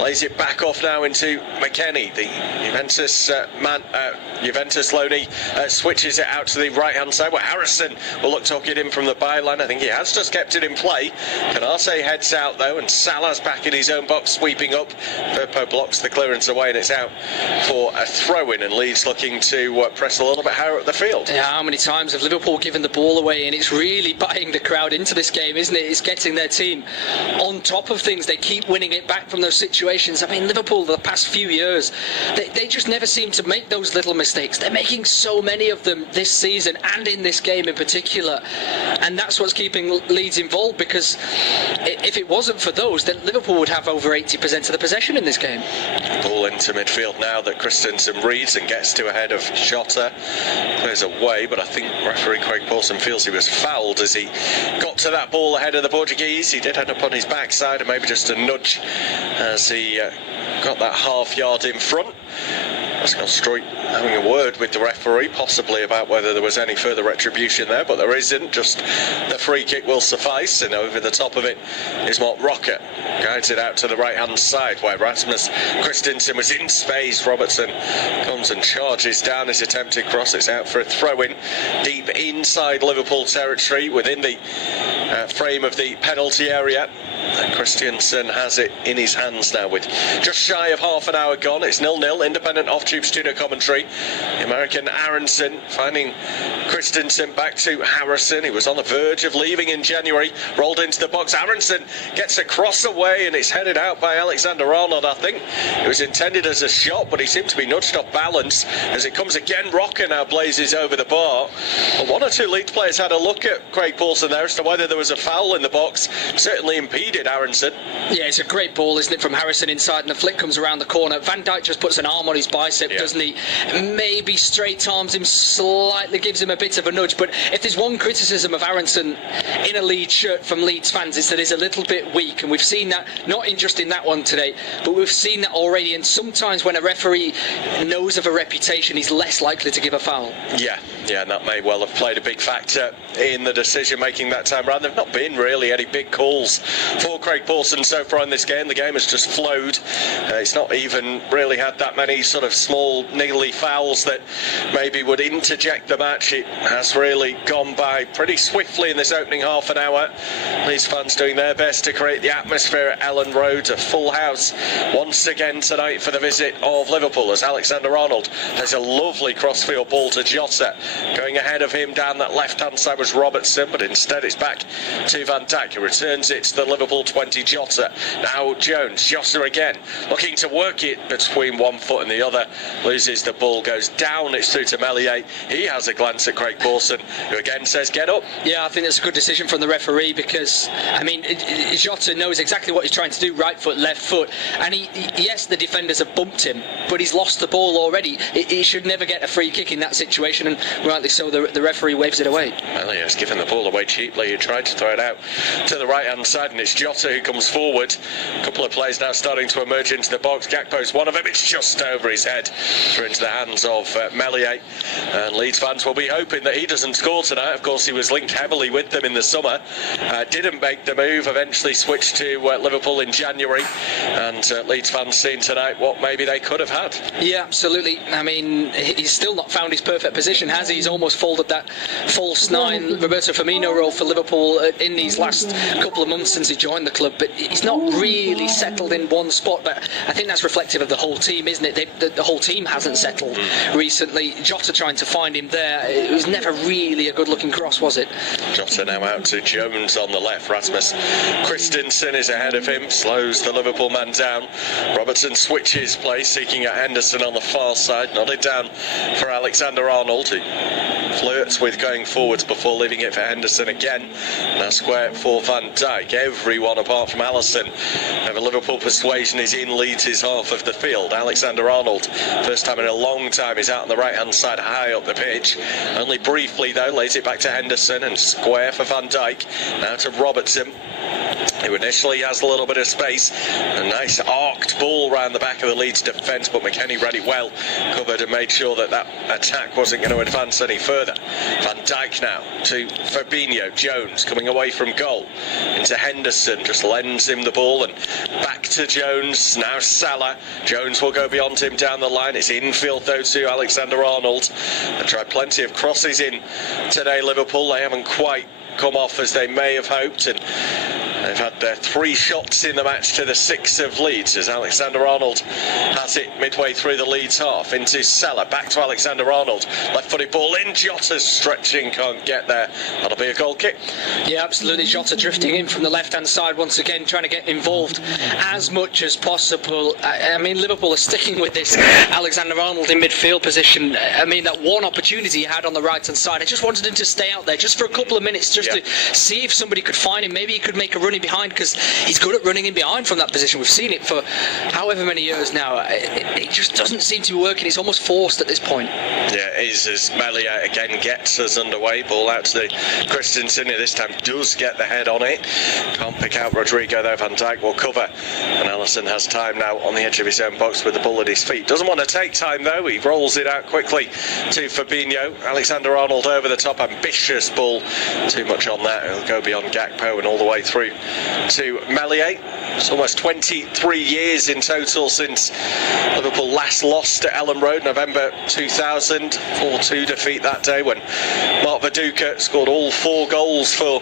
Lays it back off now into McKennie. The Juventus loanee switches it out to the right-hand side where Harrison will look to hook it in from the byline. I think he has just kept it in play. Canarse heads out though, and Salah's back in his own box, sweeping up. Firpo blocks the clearance away, and it's out for a throw-in, and Leeds looking to press a little bit higher up the field. Yeah, how many times have Liverpool given the ball away, and it's really buying the crowd into this game, isn't it? It's getting their team on top of things. They keep winning it back from those situations. I mean, Liverpool the past few years, they just never seem to make those little mistakes. They're making so many of them this season and in this game in particular, and that's what's keeping Leeds involved, because if it wasn't for those, then Liverpool would have over 80% of the possession in this game. Ball into midfield now that Christensen reads and gets to ahead of Jota. Clears away, but I think referee Craig Paulson feels he was fouled as he got to that ball ahead of the Portuguese. He did end up on his backside, and maybe just a nudge as he got that half yard in front. Pascal Struijk having a word with the referee, possibly about whether there was any further retribution there, but there isn't. Just the free kick will suffice, and over the top of it is Mark Rocker. Guides it out to the right-hand side where Rasmus Christensen was in space. Robertson comes and charges down his attempted cross. It's out for a throw-in deep inside Liverpool territory within the frame of the penalty area. And Christensen has it in his hands now with just shy of half an hour gone. It's 0-0, independent off-tube studio commentary. The American Aronson finding Christensen back to Harrison. He was on the verge of leaving in January, rolled into the box. Aronson gets a cross away, and it's headed out by Alexander-Arnold. I think it was intended as a shot, but he seemed to be nudged off balance as it comes again. Rocker now blazes over the bar. Well, one or two Leeds players had a look at Craig Paulson there as to whether there was a foul in the box. Certainly impeded Aronson. Yeah, it's a great ball, isn't it, from Harrison inside, and the flick comes around the corner. Van Dijk just puts an arm on his bicep, doesn't he? Maybe straight arms him slightly, gives him a bit of a nudge. But if there's one criticism of Aronson in a Leeds shirt from Leeds fans, it's that he's a little bit weak, and we've seen that, not just in that one today, but we've seen that already. And sometimes when a referee knows of a reputation, he's less likely to give a foul. Yeah, and that may well have played a big factor in the decision making that time round. There've not been really any big calls for Craig Paulson so far in this game. The game has just flowed. It's not even really had that many sort of small niggly fouls that maybe would interject the match. It has really gone by pretty swiftly in this opening half an hour. These fans doing their best to create the atmosphere at Ellen Road. A full house once again tonight for the visit of Liverpool, as Alexander-Arnold has a lovely crossfield ball to Jota. Going ahead of him down that left-hand side was Robertson, but instead it's back to Van Dijk, who returns it to the Liverpool 20, Jota. Now Jones, Jota again, looking to work it between one foot and the other. Loses the ball, goes down, it's through to Meslier. He has a glance at Craig Paulson, who again says, get up. Yeah, I think that's a good decision from the referee, because, I mean, Jota knows exactly what he's trying to do, right foot, left foot, and yes, the defenders have bumped him, but he's lost the ball already. He should never get a free kick in that situation, and rightly so, the referee waves it away. Melior's given the ball away cheaply. He tried to throw it out to the right-hand side, and it's Jota who comes forward. A couple of players now starting to emerge into the box. Gakpo's one of them. It's just over his head, through into the hands of Meslier. And Leeds fans will be hoping that he doesn't score tonight. Of course, he was linked heavily with them in the summer. Didn't make the move, eventually switched to Liverpool in January. And Leeds fans seeing tonight what maybe they could have had. Yeah, absolutely. I mean, he's still not found his perfect position, has he? He's almost folded that false nine Roberto Firmino role for Liverpool in these last couple of months since he joined the club, but he's not really settled in one spot. But I think that's reflective of the whole team, isn't it? The whole team hasn't settled recently. Jota trying to find him there. It was never really a good looking cross, was it? Jota now out to Jones on the left. Rasmus Christensen is ahead of him, slows the Liverpool man down. Robertson switches place, seeking at Henderson on the far side, nodded down for Alexander-Arnold, who flirts with going forwards before leaving it for Henderson again. Now square for Van Dijk. Everyone everyone apart from Alisson. The Liverpool persuasion is in Leeds' half of the field. Alexander-Arnold, first time in a long time, is out on the right-hand side, high up the pitch. Only briefly, though, lays it back to Henderson and square for Van Dijk. Now to Robertson, who initially has a little bit of space. A nice arced ball round the back of the Leeds defence, but McKennie read it well, covered and made sure that that attack wasn't going to advance any further. Van Dijk now to Fabinho. Jones coming away from goal into Henderson, just lends him the ball, and back to Jones. Now Salah. Jones will go beyond him down the line. It's infield though to Alexander-Arnold. They tried plenty of crosses in today, Liverpool. They haven't quite come off as they may have hoped, and they've had their 3 shots in the match to the 6 of Leeds, as Alexander-Arnold has it midway through the Leeds half. Into Salah, back to Alexander-Arnold, left-footed ball in. Jota's stretching, can't get there. That'll be a goal kick. Yeah, absolutely. Jota drifting in from the left-hand side once again, trying to get involved as much as possible. I mean, Liverpool are sticking with this Alexander-Arnold in midfield position. I mean, that one opportunity he had on the right-hand side, I just wanted him to stay out there just for a couple of minutes, just to see if somebody could find him. Maybe he could make a run in behind, because he's good at running in behind from that position. We've seen it for however many years now. It just doesn't seem to be working. It's almost forced at this point. Yeah, it is, as Melia again gets us underway. Ball out to the Christensen, who this time does get the head on it. Can't pick out Rodrigo though. Van Dijk will cover, and Alisson has time now on the edge of his own box with the ball at his feet. Doesn't want to take time though. He rolls it out quickly to Fabinho. Alexander-Arnold over the top, ambitious ball. Too much on that. It'll go beyond Gakpo and all the way through to Meslier. It's almost 23 years in total since Liverpool last lost at Ellen Road, November 2000. 4-2 defeat that day when Mark Viduka scored all 4 goals for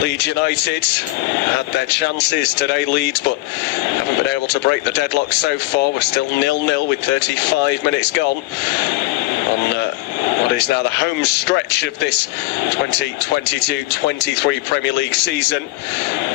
Leeds United. Had their chances today, Leeds, but haven't been able to break the deadlock so far. We're still 0-0 with 35 minutes gone on what is now the home stretch of this 2022-23 Premier League season.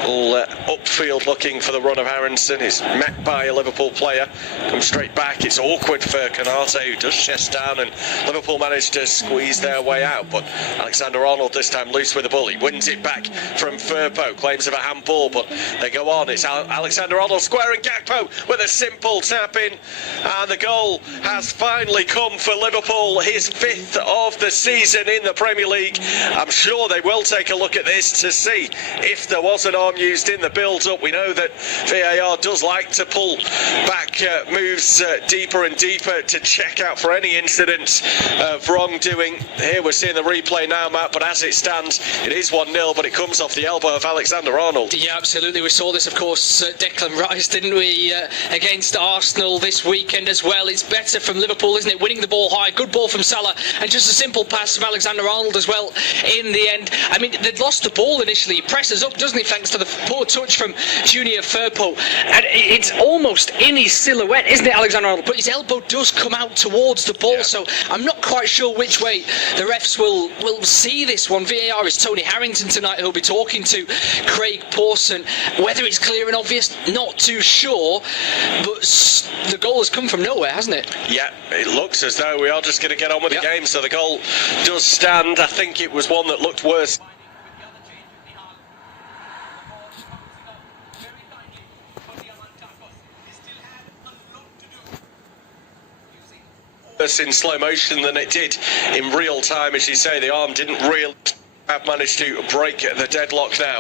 All upfield looking for the run of Aronson. Is met by a Liverpool player. Comes straight back. It's awkward for Canate, who does chest down, and Liverpool managed to squeeze their way out. But Alexander-Arnold this time loose with the ball. He wins it back from Firpo. Claims of a handball, but they go on. It's Alexander-Arnold squaring Gakpo with a simple tap in, and the goal has finally come for Liverpool. His 5th of the season in the Premier League. I'm sure they will take a look at this to see if there was an arm used in the build-up. We know that VAR does like to pull back moves deeper and deeper to check out for any incidents of wrongdoing. Here we're seeing the replay now, Matt, but as it stands, it is 1-0, but it comes off the elbow of Alexander-Arnold. Yeah, absolutely. We saw this, of course, Declan Rice, didn't we, against Arsenal this weekend as well. It's better from Liverpool, isn't it? Winning the ball high, good ball from Salah, and just a simple pass from Alexander-Arnold as well in the end. I mean, they'd lost the ball initially. He presses up, doesn't he, thanks to the poor touch from Junior Firpo. And it's almost in his silhouette, isn't it, Alexander-Arnold? But his elbow does come out towards the ball, so I'm not quite sure which way the refs will see this one. VAR is Tony Harrington tonight, who'll be talking to Craig Pawson. Whether it's clear and obvious, not too sure, but the goal has come from nowhere, hasn't it? Yeah, it looks as though we are just going to get on with the game, so the goal does stand. I think it was one that looked worse. In slow motion than it did in real time. As you say, the arm didn't really have managed to break the deadlock now,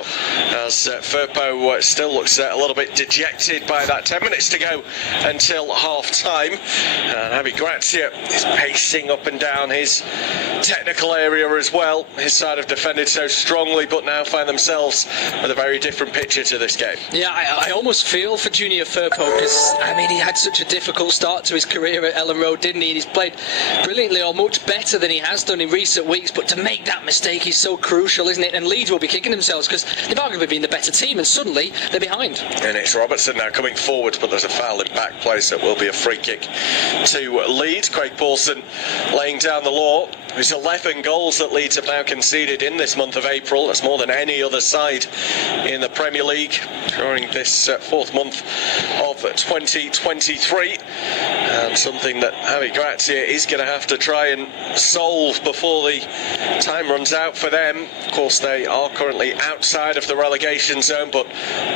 as Firpo still looks a little bit dejected by that. 10 minutes to go until half time, and Javi Gracia is pacing up and down his technical area as well. His side have defended so strongly, but now find themselves with a very different picture to this game. Yeah, I almost feel for Junior Firpo, because I mean, he had such a difficult start to his career at Ellen Road, didn't he? And he's played brilliantly, or much better than he has done in recent weeks, but to make that mistake is so crucial, isn't it? And Leeds will be kicking themselves, because they've arguably been the better team, and suddenly they're behind. And it's Robertson now coming forward, but there's a foul in back place. That will be a free kick to Leeds. Craig Pawson laying down the law. There's 11 goals that Leeds have now conceded in this month of April. That's more than any other side in the Premier League during this 4th month of 2023. And something that Javi Gracia is going to have to try and solve before the time runs out for them. Of course, they are currently outside of the relegation zone, but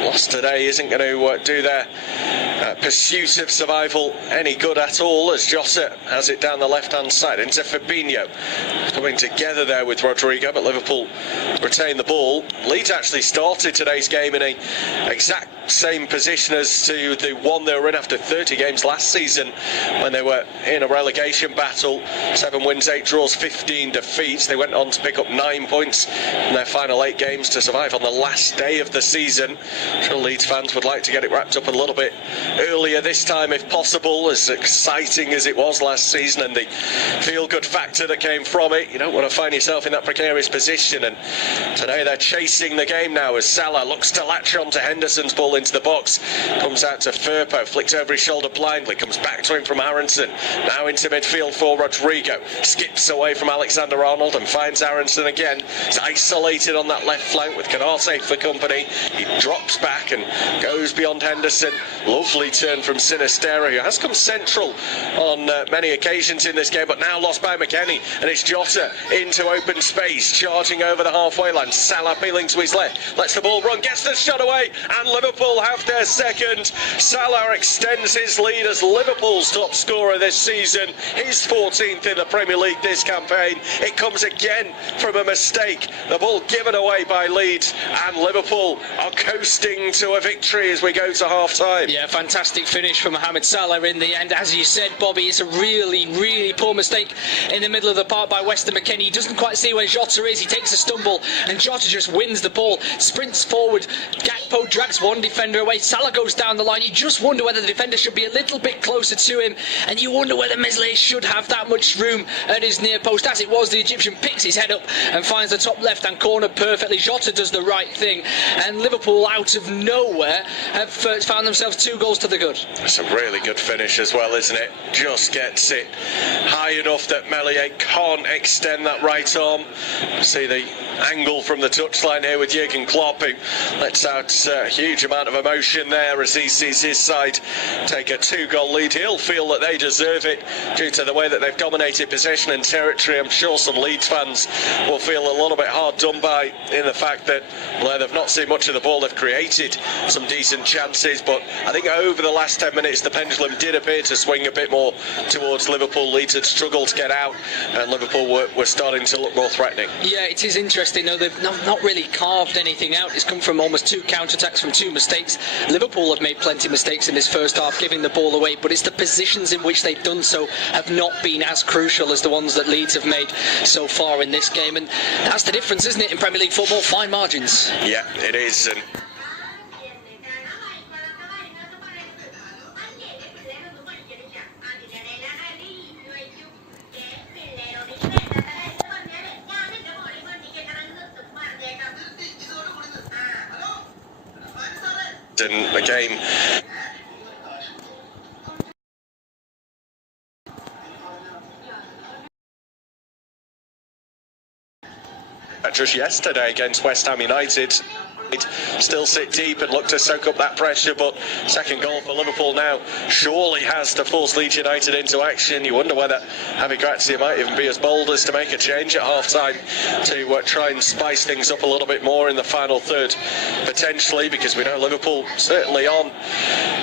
loss today isn't going to do their pursuit of survival any good at all, as Jota has it down the left-hand side into Fabinho. Coming together there with Rodrigo, but Liverpool retain the ball. Leeds actually started today's game in a exact same position as to the one they were in after 30 games last season when they were in a relegation battle. 7 wins, 8 draws, 15 defeats. They went on to pick up 9 points in their final 8 games to survive on the last day of the season. I'm sure Leeds fans would like to get it wrapped up a little bit earlier this time if possible, as exciting as it was last season and the feel-good factor that came from it. You don't want to find yourself in that precarious position, and today they're chasing the game now as Salah looks to latch on to Henderson's ball into the box, comes out to Firpo, flicks over his shoulder blindly, comes back to him from Aronson, now into midfield for Rodrigo, skips away from Alexander-Arnold and finds Aronson again. He's isolated on that left flank with Canate for company. He drops back and goes beyond Henderson. Lovely turn from Sinistero, who has come central on many occasions in this game, but now lost by McKennie, and it's Jota into open space, charging over the halfway line. Salah peeling to his left, lets the ball run, gets the shot away, and Liverpool have their second. Salah extends his lead as Liverpool's top scorer this season, his 14th in the Premier League this campaign. It comes again from a mistake, the ball given away by Leeds, and Liverpool are coasting to a victory as we go to half-time. Yeah, fantastic finish from Mohamed Salah in the end. As you said, Bobby, it's a really poor mistake in the middle of the park by Weston McKennie. He doesn't quite see where Jota is. He takes a stumble and Jota just wins the ball, sprints forward. Gakpo drags one defender away. Salah goes down the line. You just wonder whether the defender should be a little bit closer to him, and you wonder whether Meslier should have that much room at his near post. As it was, the Egyptian picks his head up and finds the top left-hand corner perfectly. Jota does the right thing, and Liverpool out of nowhere have found themselves 2 goals to the good. It's a really good finish as well, isn't it? Just gets it high enough that Meslier can't extend that right arm. See the angle from the touchline here with Jurgen Klopp, who lets out a huge amount of emotion there as he sees his side take a 2-goal lead. He'll feel that they deserve it due to the way that they've dominated possession and territory. I'm sure some Leeds fans will feel a little bit hard done by in the fact that, well, they've not seen much of the ball. They've created some decent chances, but I think over the last 10 minutes the pendulum did appear to swing a bit more towards Liverpool. Leeds had struggled to get out, and Liverpool were starting to look more threatening. Yeah, it is interesting though, they've not really carved anything out. It's come from almost 2 counter-attacks from 2 mistakes. Liverpool have made plenty of mistakes in this first half, giving the ball away, but it's the positions in which they've done so have not been as crucial as the ones that Leeds have made so far in this game, and that's the difference, isn't it, in Premier League football? Fine margins. Yeah, it is. And the game just yesterday against West Ham United. Still sit deep and look to soak up that pressure, but second goal for Liverpool now surely has to force Leeds United into action. You wonder whether Javi Gracia might even be as bold as to make a change at half-time to try and spice things up a little bit more in the final third, potentially, because we know Liverpool certainly on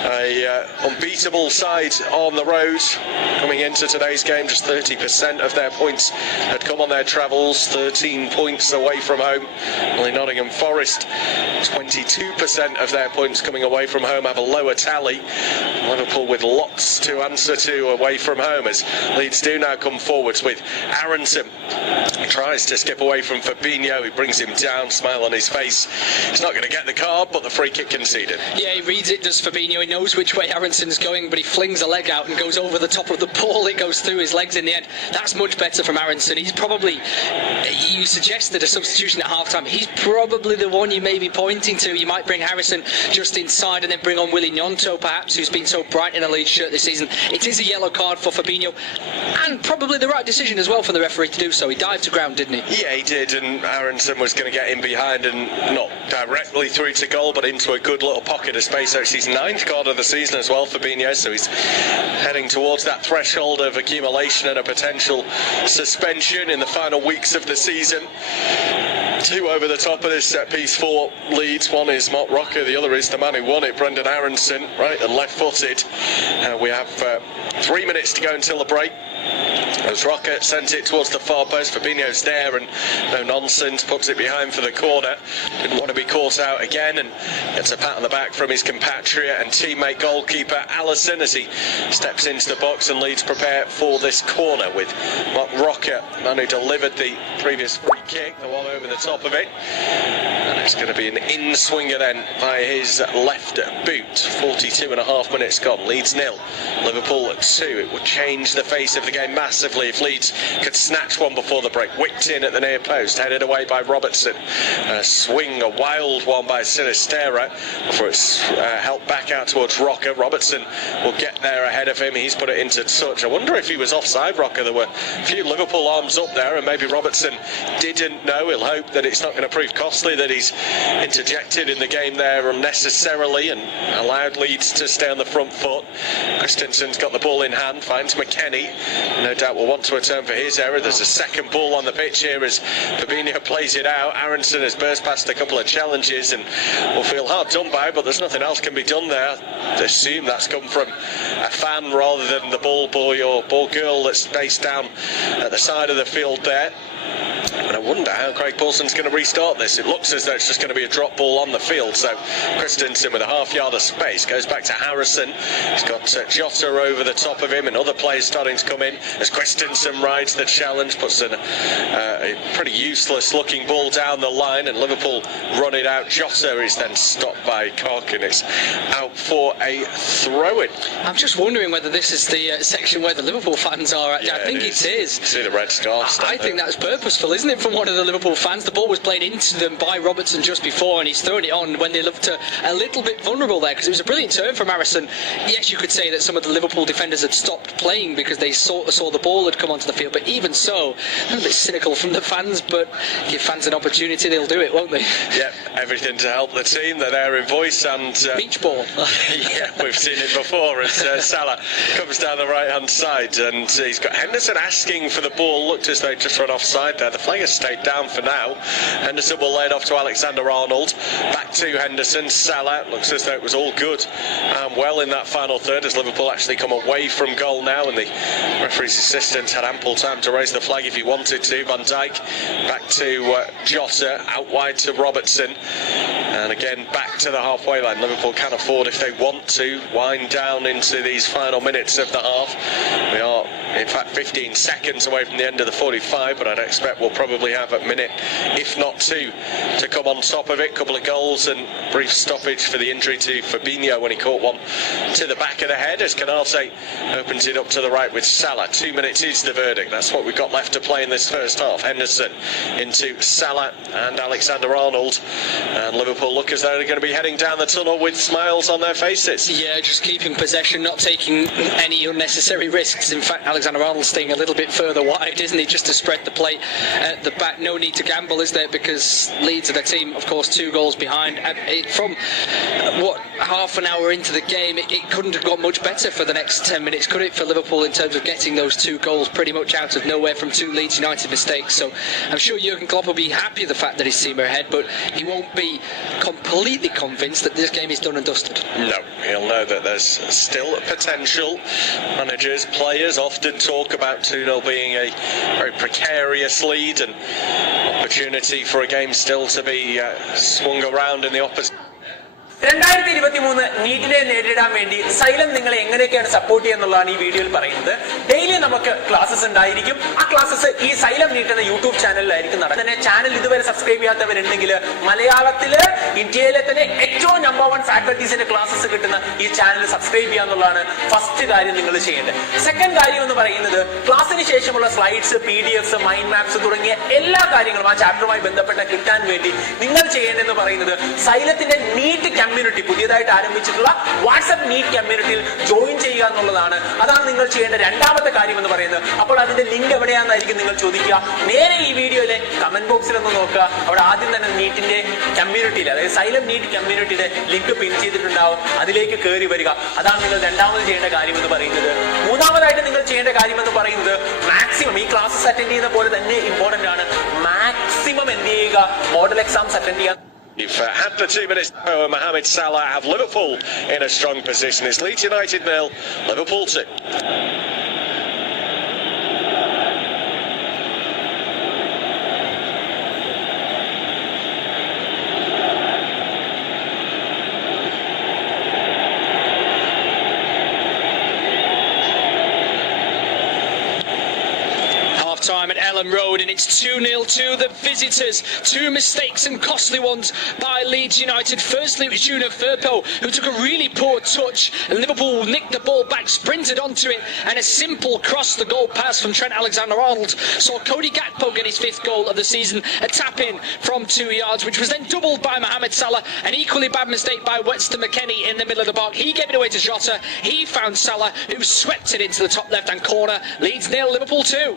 a unbeatable side on the road. Coming into today's game, just 30% of their points had come on their travels, 13 points away from home. Only Nottingham Forest, 22% of their points coming away from home, have a lower tally. Liverpool with lots to answer to away from home, as Leeds do now come forwards with Aronson. He tries to skip away from Fabinho, he brings him down, smile on his face. He's not going to get the card, but the free kick conceded. Yeah, he reads it, does Fabinho. He knows which way Aronson's going, but he flings a leg out and goes over the top of the ball. It goes through his legs in the end. That's much better from Aronson. He's probably, you suggested a substitution at half-time, he's probably the one you maybe be pointing to. You might bring Harrison just inside and then bring on Willie Gnonto, perhaps, who's been so bright in a Leeds shirt this season. It is a yellow card for Fabinho, and probably the right decision as well for the referee to do so. He dived to ground, didn't he? Yeah, he did, and Aronson was going to get in behind and not directly through to goal, but into a good little pocket of space. So it's his 9th card of the season as well, Fabinho, so he's heading towards that threshold of accumulation and a potential suspension in the final weeks of the season. 2 over the top of this set piece for Leeds. One is Mark Rocker, the other is the man who won it, Brendan Aronson, right and left-footed. We have 3 minutes to go until the break. As Rocker sent it towards the far post, Fabinho's there and no nonsense, puts it behind for the corner. Didn't want to be caught out again, and gets a pat on the back from his compatriot and teammate goalkeeper Allison as he steps into the box, and Leeds prepare for this corner with Mark Rocker, the man who delivered the previous free kick, the one over the top of it. And it's going to be an in-swinger then by his left boot. 42.5 minutes gone. Leeds 0, Liverpool 2. It would change the face of the game massively if Leeds could snatch one before the break. Whipped in at the near post, headed away by Robertson. A swing, a wild one by Sinistera before it's helped back out towards Rocker. Robertson will get there ahead of him. He's put it into touch. I wonder if he was offside, Rocker. There were a few Liverpool arms up there, and maybe Robertson didn't know. He'll hope that it's not going to prove costly that he's interjected in the game there unnecessarily and allowed Leeds to stay on the front foot. Christensen's got the ball in hand, finds McKennie. No doubt will want to atone for his error. There's a second ball on the pitch here as Fabinho plays it out. Aronson has burst past a couple of challenges and will feel hard done by, but there's nothing else can be done there. I assume that's come from a fan rather than the ball boy or ball girl that's based down at the side of the field there. And I wonder how Craig Paulson's going to restart this. It looks as though it's just going to be a drop ball on the field. So Christensen with a half-yard of space goes back to Harrison. He's got Jota over the top of him and other players starting to come in as Christensen rides the challenge, puts a pretty useless looking ball down the line, and Liverpool run it out. Jota is then stopped by Cock and it's out for a throw-in. I'm just wondering whether this is the section where the Liverpool fans are at. Yeah, I think it is. See the red scarves. I think that's purposeful, isn't it, from one of the Liverpool fans? The ball was played into them by Robertson just before, and he's thrown it on when they looked a little bit vulnerable there, because it was a brilliant turn from Harrison. Yes, you could say that some of the Liverpool defenders had stopped playing because they saw the ball had come onto the field, but even so, a little bit cynical from the fans, but give fans an opportunity, they'll do it, won't they? Yeah, everything to help the team. They're there in voice and... beach ball. Yeah, we've seen it before as Salah comes down the right-hand side, and he's got Henderson asking for the ball. Looked as though he just run offside there. The flag has stayed down for now. Henderson will lay it off to Alexander-Arnold. Back to Henderson. Salah. Looks as though it was all good and well in that final third as Liverpool actually come away from goal now, and the referee's assistant had ample time to raise the flag if he wanted to. Van Dijk back to Jota, out wide to Robertson, and again back to the halfway line. Liverpool can afford, if they want to, wind down into these final minutes of the half. We are in fact 15 seconds away from the end of the 45, but I'd expect we'll probably have a minute, if not two, to come on top of it. Couple of goals and brief stoppage for the injury to Fabinho when he caught one to the back of the head as Canate opens it up to the right with Salah. 2 minutes is the verdict. That's what we've got left to play in this first half. Henderson into Salah and Alexander-Arnold, and Liverpool look as though they're going to be heading down the tunnel with smiles on their faces. Yeah, just keeping possession, not taking any unnecessary risks. In fact, Alexander-Arnold's staying a little bit further wide, isn't he, just to spread the play at the back. No need to gamble, is there, because Leeds are the team, of course, 2 goals behind. From half an hour into the game, it couldn't have got much better for the next 10 minutes, could it, for Liverpool, in terms of getting those 2 goals pretty much out of nowhere from 2 Leeds United mistakes. So I'm sure Jurgen Klopp will be happy with the fact that his team are ahead, but he won't be completely convinced that this game is done and dusted. No, he'll know that there's still potential. Managers, players often talk about 2-0 being a very precarious lead and opportunity for a game still to be swung around in the opposite. 2023 നീറ്റിനെ നേരിടാൻ വേണ്ടി xylem നിങ്ങളെ എങ്ങനെയൊക്കെയാണ് support ചെയ്യുന്നുള്ളതാണ് ഈ വീഡിയോയിൽ പറയുന്നത്. Daily നമുക്ക് classes ഉണ്ടായിരിക്കും. ആ ക്ലാസ്സസ് ഈ സൈലം നീറ്റ് എന്ന യൂട്യൂബ് ചാനലിലായിരിക്കും നടക്കുന്നത്. ചാനൽ ഇതുവരെ സബ്സ്ക്രൈബ് ചെയ്യാത്തവരുണ്ടെങ്കിൽ മലയാളത്തില് ഇന്ത്യയിലെ തന്നെ ഏറ്റവും നമ്പർ 1 ഫാക്കൽറ്റീസിന്റെ ക്ലാസ്സസ് കിട്ടുന്ന ഈ ചാനൽ സബ്സ്ക്രൈബ് ചെയ്യാന്നുള്ളതാണ് ഫസ്റ്റ് കാര്യം നിങ്ങൾ ചെയ്യേണ്ടത്. സെക്കൻഡ് കാര്യം എന്ന് പറയുന്നത് ക്ലാസ്സിന് ശേഷമുള്ള സ്ലൈഡ്സ്, PDF, മൈൻഡ് മാപ്സ് തുടങ്ങിയ എല്ലാ കാര്യങ്ങളും ആ ചാപ്റ്ററുമായി ബന്ധപ്പെട്ട കിട്ടാൻ വേണ്ടി നിങ്ങൾ ചെയ്യേണ്ടതെന്ന് പറയുന്നത് സൈലത്തിന്റെ നീറ്റ് കമ്മ്യൂണിറ്റി, പുതിയതായിട്ട് ആരംഭിച്ചിട്ടുള്ള വാട്സ്ആപ്പ് നീറ്റ് കമ്മ്യൂണിറ്റിയിൽ ജോയിൻ ചെയ്യുക എന്നുള്ളതാണ്. അതാണ് നിങ്ങൾ ചെയ്യേണ്ട രണ്ടാമത്തെ കാര്യം എന്ന് പറയുന്നത്. അപ്പോൾ അതിന്റെ ലിങ്ക് എവിടെയാണെന്നായിരിക്കും നിങ്ങൾ ചോദിക്കുക. നേരെ ഈ വീഡിയോയിലെ കമന്റ് ബോക്സിൽ ഒന്ന് നോക്കുക. അവിടെ ആദ്യം തന്നെ നീറ്റിന്റെ കമ്മ്യൂണിറ്റിയിൽ, അതായത് സൈലം നീറ്റ് കമ്മ്യൂണിറ്റിയുടെ ലിങ്ക് പിൻ ചെയ്തിട്ടുണ്ടാവും. അതിലേക്ക് കയറി വരിക. അതാണ് നിങ്ങൾ രണ്ടാമത് ചെയ്യേണ്ട കാര്യം എന്ന് പറയുന്നത്. മൂന്നാമതായിട്ട് നിങ്ങൾ ചെയ്യേണ്ട കാര്യം എന്ന് പറയുന്നത് മാക്സിമം ഈ ക്ലാസ്സസ് അറ്റൻഡ് ചെയ്യുന്ന പോലെ തന്നെ ഇമ്പോർട്ടന്റ് ആണ്. മാക്സിമം എന്ത് ചെയ്യുക, മോഡൽ എക്സാംസ് അറ്റൻഡ് ചെയ്യുക. You've had the 2 minutes to Mohamed Salah have Liverpool in a strong position. It's Leeds United 0, Liverpool 2. Time at Ellen Road, and it's 2-0 to the visitors. 2 mistakes and costly ones by Leeds United. Firstly, it was Juna Firpo who took a really poor touch, and Liverpool nicked the ball back, sprinted onto it, and a simple cross the goal pass from Trent Alexander-Arnold saw Cody Gakpo get his 5th goal of the season. A tap in from 2 yards, which was then doubled by Mohamed Salah. An equally bad mistake by Weston McKennie in the middle of the box. He gave it away to Jota. He found Salah, who swept it into the top left-hand corner. Leeds 0, Liverpool 2.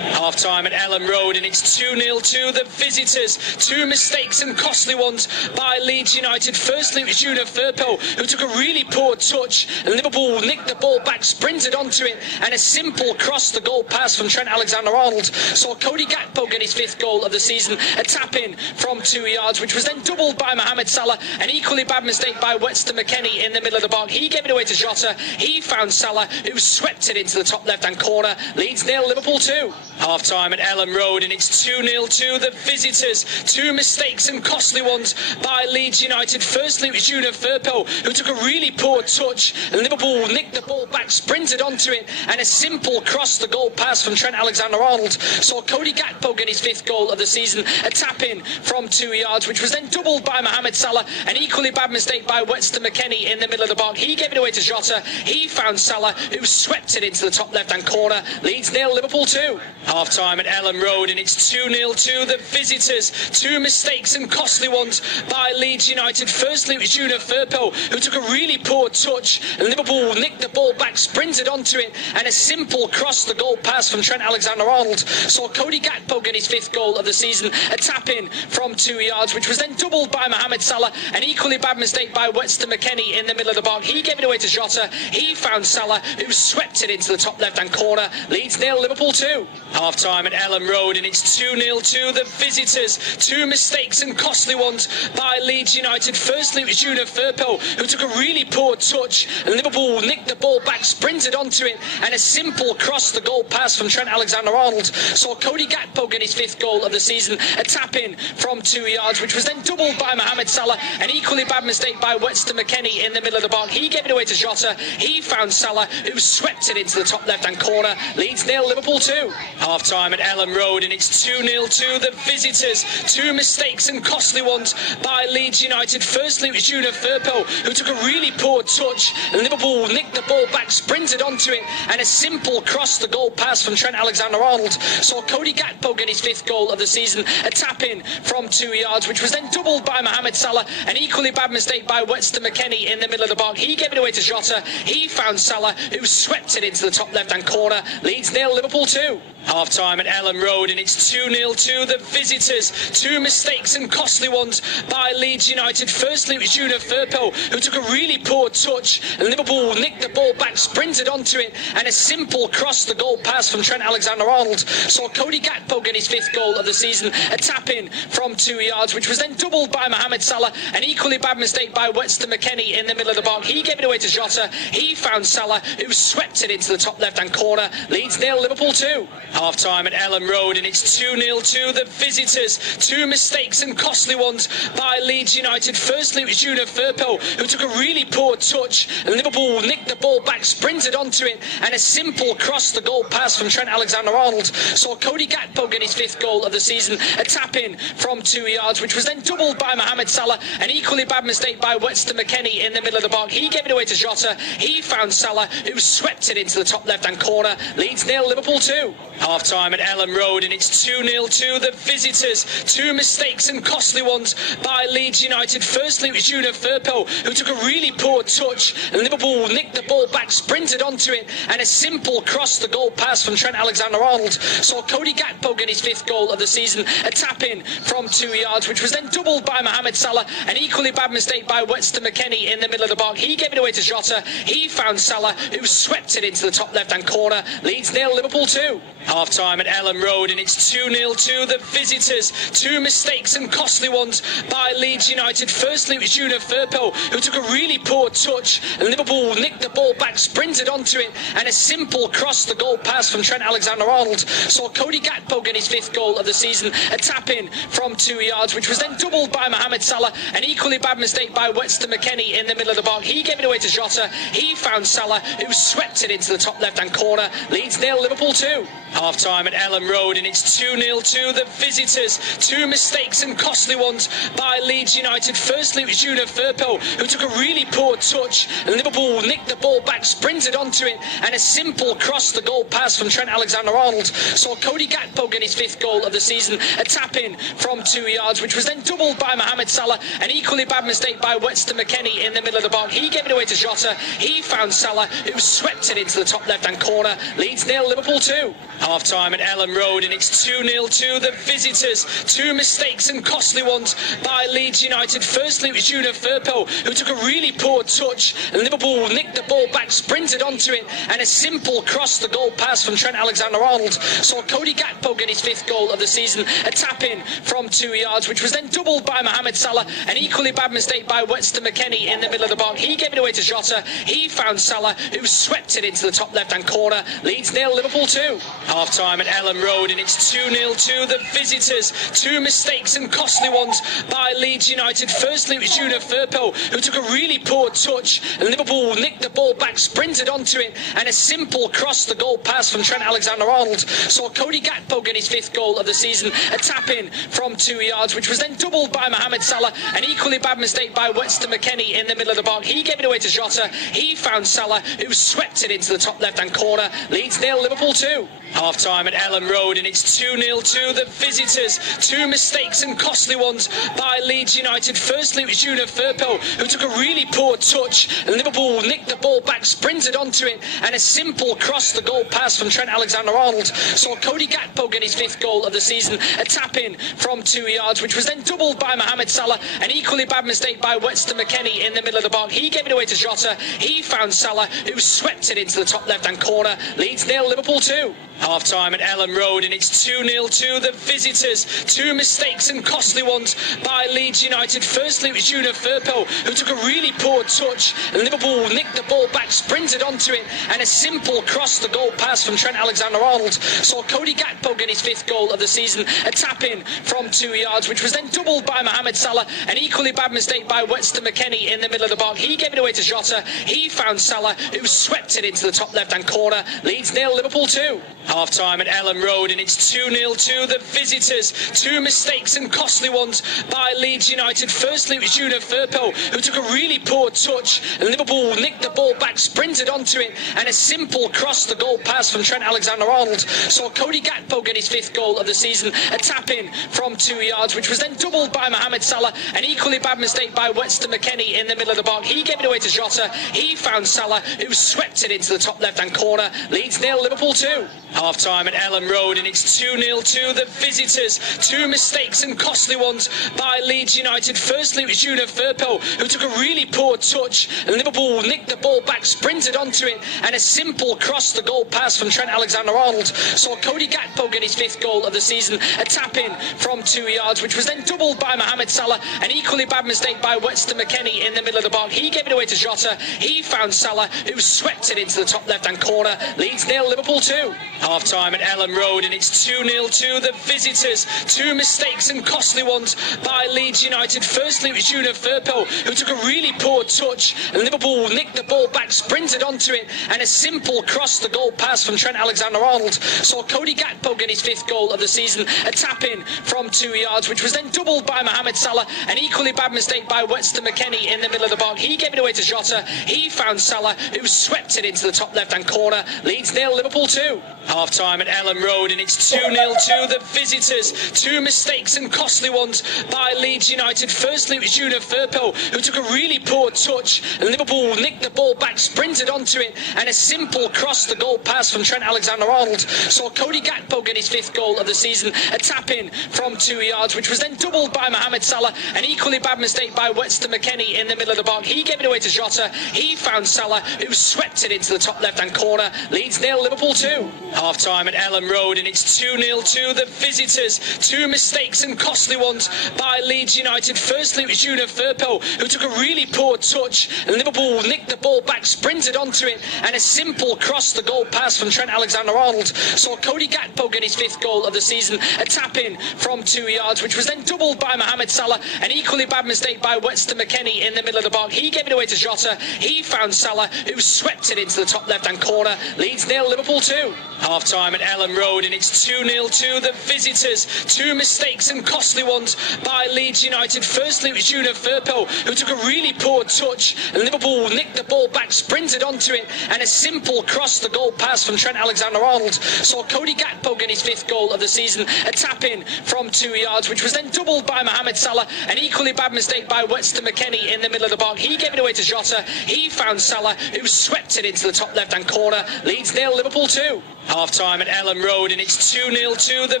Half time at Ellen Road, and it's 2-0 to the visitors. 2 mistakes and costly ones by Leeds United. Firstly, it was Juna Firpo who took a really poor touch, and Liverpool nicked the ball back, sprinted onto it, and a simple cross the goal pass from Trent Alexander-Arnold saw Cody Gakpo get his 5th goal of the season. A tap in from 2 yards, which was then doubled by Mohamed Salah. An equally bad mistake by Weston McKennie in the middle of the box. He gave it away to Jota. He found Salah, who swept it into the top left-hand corner. Leeds 0, Liverpool 2. Half time at Ellen Road, and it's 2-0 to the visitors. 2 mistakes and costly ones by Leeds United. Firstly, it was Juna Firpo who took a really poor touch, and Liverpool nicked the ball back, sprinted onto it, and a simple cross the goal pass from Trent Alexander-Arnold saw Cody Gakpo get his 5th goal of the season. A tap in from 2 yards, which was then doubled by Mohamed Salah. An equally bad mistake by Weston McKennie in the middle of the box. He gave it away to Jota. He found Salah, who swept it into the top left-hand corner. Leeds 0, Liverpool 2. Half time at Ellen Road, and it's 2-0 to the visitors. 2 mistakes and costly ones by Leeds United. Firstly, it was Juna Firpo who took a really poor touch, and Liverpool nicked the ball back, sprinted onto it, and a simple cross the goal pass from Trent Alexander-Arnold saw Cody Gakpo get his 5th goal of the season. A tap in from 2 yards, which was then doubled by Mohamed Salah. An equally bad mistake by Weston McKennie in the middle of the box. He gave it away to Jota. He found Salah, who swept it into the top left-hand corner. Leeds 0, Liverpool 2. Half time at Ellen Road, and it's 2-0 to the visitors. 2 mistakes and costly ones by Leeds United. Firstly, it was Juna Firpo who took a really poor touch, and Liverpool nicked the ball back, sprinted onto it, and a simple cross the goal pass from Trent Alexander-Arnold saw Cody Gakpo get his 5th goal of the season. A tap in from 2 yards, which was then doubled by Mohamed Salah. An equally bad mistake by Weston McKennie in the middle of the box. He gave it away to Jota. He found Salah, who swept it into the top left-hand corner. Leeds 0, Liverpool 2. Half time at Ellen Road, and it's 2-0 to the visitors. 2 mistakes and costly ones by Leeds United. Firstly, it was Juna Firpo who took a really poor touch, and Liverpool nicked the ball back, sprinted onto it, and a simple cross the goal pass from Trent Alexander-Arnold saw Cody Gakpo get his 5th goal of the season. A tap in from 2 yards, which was then doubled by Mohamed Salah. An equally bad mistake by Weston McKennie in the middle of the box. He gave it away to Jota. He found Salah, who swept it into the top left-hand corner. Leeds 0, Liverpool 2. Half time at Ellen Road, and it's 2-0 to the visitors. 2 mistakes and costly ones by Leeds United. Firstly, it was Juna Firpo who took a really poor touch, and Liverpool nicked the ball back, sprinted onto it, and a simple cross the goal pass from Trent Alexander-Arnold saw Cody Gakpo get his 5th goal of the season. A tap in from 2 yards, which was then doubled by Mohamed Salah. An equally bad mistake by Weston McKennie in the middle of the box. He gave it away to Jota. He found Salah, who swept it into the top left-hand corner. Leeds 0, Liverpool 2. Half-time at Ellen Road, and it's 2-0 to the visitors. Two mistakes and costly ones by Leeds United. Firstly, it was Juna Firpo who took a really poor touch, and Liverpool nicked the ball back, sprinted onto it, and a simple cross the goal pass from Trent Alexander-Arnold saw Cody Gakpo get his fifth goal of the season. A tap-in from 2 yards, which was then doubled by Mohamed Salah. An equally bad mistake by Weston McKennie in the middle of the box. He gave it away to Jota. He found Salah, who swept it into the top left-hand corner. Leeds 0, Liverpool 2. Half-time at Ellen Road, and it's 2-0 to the visitors. Two mistakes and costly ones by Leeds United. Firstly, it was Juna Firpo who took a really poor touch, and Liverpool nicked the ball back, sprinted onto it, and a simple cross the goal pass from Trent Alexander-Arnold saw Cody Gakpo get his fifth goal of the season. A tap-in from 2 yards, which was then doubled by Mohamed Salah. An equally bad mistake by Weston McKennie in the middle of the box. He gave it away to Jota. He found Salah, who swept it into the top left-hand corner. Leeds 0, Liverpool 2. Half-time at Ellen Road, and it's 2-0 to the visitors. Two mistakes and costly ones by Leeds United. Firstly, it was Juna Firpo who took a really poor touch, and Liverpool nicked the ball back, sprinted onto it, and a simple cross the goal pass from Trent Alexander-Arnold saw Cody Gakpo get his fifth goal of the season. A tap-in from 2 yards, which was then doubled by Mohamed Salah. An equally bad mistake by Weston McKennie in the middle of the box. He gave it away to Jota. He found Salah, who swept it into the top left-hand corner. Leeds 0, Liverpool 2. Half-time at Ellen Road, and it's 2-0 to the visitors. Two mistakes and costly ones by Leeds United. Firstly, it was Juna Firpo who took a really poor touch, and Liverpool nicked the ball back, sprinted onto it, and a simple cross the goal pass from Trent Alexander-Arnold saw Cody Gakpo get his fifth goal of the season. A tap-in from 2 yards, which was then doubled by Mohamed Salah. An equally bad mistake by Weston McKennie in the middle of the box. He gave it away to Jota. He found Salah, who swept it into the top left-hand corner. Leeds 0, Liverpool 2. Half-time at Ellen Road, and it's 2-0 to the visitors. Two mistakes and costly ones by Leeds United. Firstly, it was Juna Firpo who took a really poor touch, and Liverpool nicked the ball back, sprinted onto it, and a simple cross the goal pass from Trent Alexander-Arnold saw Cody Gakpo get his fifth goal of the season. A tap-in from 2 yards, which was then doubled by Mohamed Salah. An equally bad mistake by Weston McKennie in the middle of the box. He gave it away to Jota. He found Salah, who swept it into the top left-hand corner. Leeds 0, Liverpool 2. Half-time at Ellen Road, and it's 2-0 to the visitors. Two mistakes and costly ones by Leeds United. Firstly, it was Juna Firpo who took a really poor touch, and Liverpool nicked the ball back, sprinted onto it, and a simple cross the goal pass from Trent Alexander-Arnold saw Cody Gakpo get his fifth goal of the season. A tap-in from 2 yards, which was then doubled by Mohamed Salah. An equally bad mistake by Weston McKennie in the middle of the box. He gave it away to Jota. He found Salah, who swept it into the top left-hand corner. Leeds 0, Liverpool 2. Half-time at Ellen Road, and it's 2-0 to the visitors. Two mistakes and costly ones by Leeds United. Firstly, it was Juna Firpo who took a really poor touch, and Liverpool nicked the ball back, sprinted onto it, and a simple cross the goal pass from Trent Alexander-Arnold saw Cody Gakpo get his fifth goal of the season. A tap-in from 2 yards, which was then doubled by Mohamed Salah. An equally bad mistake by Weston McKennie in the middle of the box. He gave it away to Jota. He found Salah, who swept it into the top left-hand corner. Leeds 0, Liverpool 2. Half-time at Ellen Road, and it's 2-0 to the visitors. Two mistakes and costly ones by Leeds United. Firstly, it was Juna Firpo who took a really poor touch, and Liverpool nicked the ball back, sprinted onto it, and a simple cross the goal pass from Trent Alexander-Arnold saw Cody Gakpo get his fifth goal of the season. A tap-in from 2 yards, which was then doubled by Mohamed Salah. An equally bad mistake by Weston McKennie in the middle of the box. He gave it away to Jota. He found Salah, who swept it into the top left-hand corner. Leeds 0, Liverpool 2. Half-time at Ellen Road, and it's 2-0 to the visitors. Two mistakes and costly ones by Leeds United. Firstly, it was Juna Firpo who took a really poor touch, and Liverpool nicked the ball back, sprinted onto it, and a simple cross the goal pass from Trent Alexander-Arnold saw Cody Gakpo get his fifth goal of the season. A tap-in from 2 yards, which was then doubled by Mohamed Salah. An equally bad mistake by Weston McKennie in the middle of the box. He gave it away to Jota. He found Salah, who swept it into the top left-hand corner. Leeds 0, Liverpool 2. Half-time at Ellen Road, and it's 2-0 to the visitors. Two mistakes and costly ones by Leeds United. Firstly, it was Juna Firpo who took a really poor touch, and Liverpool nicked the ball back, sprinted onto it, and a simple cross the goal pass from Trent Alexander-Arnold saw Cody Gakpo get his fifth goal of the season. A tap-in from 2 yards, which was then doubled by Mohamed Salah. An equally bad mistake by Weston McKennie in the middle of the box. He gave it away to Jota. He found Salah, who swept it into the top left-hand corner. Leeds 0, Liverpool 2. Half-time at Ellen Road, and it's 2-0 to the visitors. Two mistakes and costly ones by Leeds United. Firstly, it was Juna Firpo who took a really poor touch, and Liverpool nicked the ball back, sprinted onto it, and a simple cross the goal pass from Trent Alexander-Arnold saw Cody Gakpo get his fifth goal of the season. A tap-in from 2 yards, which was then doubled by Mohamed Salah. An equally bad mistake by Weston McKennie in the middle of the box. He gave it away to Jota. He found Salah, who swept it into the top left-hand corner. Leeds 0, Liverpool 2. Half-time at Ellen Road, and it's 2-0 to the visitors. Two mistakes and costly ones by Leeds United. Firstly, it was Juna Firpo who took a really poor touch, and Liverpool nicked the ball back, sprinted onto it, and a simple cross the goal pass from Trent Alexander-Arnold saw Cody Gakpo get his fifth goal of the season. A tap-in from 2 yards, which was then doubled by Mohamed Salah. An equally bad mistake by Weston McKennie in the middle of the box. He gave it away to Jota. He found Salah, who swept it into the top left-hand corner. Leeds 0, Liverpool 2. Half-time at Ellen Road, and it's 2-0 to the visitors. Two mistakes and costly ones by Leeds United. Firstly, it was Juna Firpo who took a really poor touch, and Liverpool nicked the ball back, sprinted onto it, and a simple cross the goal pass from Trent Alexander-Arnold saw Cody Gakpo get his fifth goal of the season. A tap-in from 2 yards, which was then doubled by Mohamed Salah. An equally bad mistake by Weston McKennie in the middle of the box. He gave it away to Jota. He found Salah, who swept it into the top left-hand corner. Leeds 0, Liverpool 2. Half-time at Ellen Road, and it's 2-0 to the visitors. Two mistakes and costly ones by Leeds United. Firstly, it was Juna Firpo who took a really poor touch, and Liverpool nicked the ball back, sprinted onto it, and a simple cross the goal pass from Trent Alexander-Arnold saw Cody Gakpo get his fifth goal of the season. A tap-in from 2 yards, which was then doubled by Mohamed Salah. An equally bad mistake by Weston McKennie in the middle of the box. He gave it away to Jota. He found Salah, who swept it into the top left-hand corner. Leeds 0, Liverpool 2. Half-time at Ellen Road, and it's 2-0 to the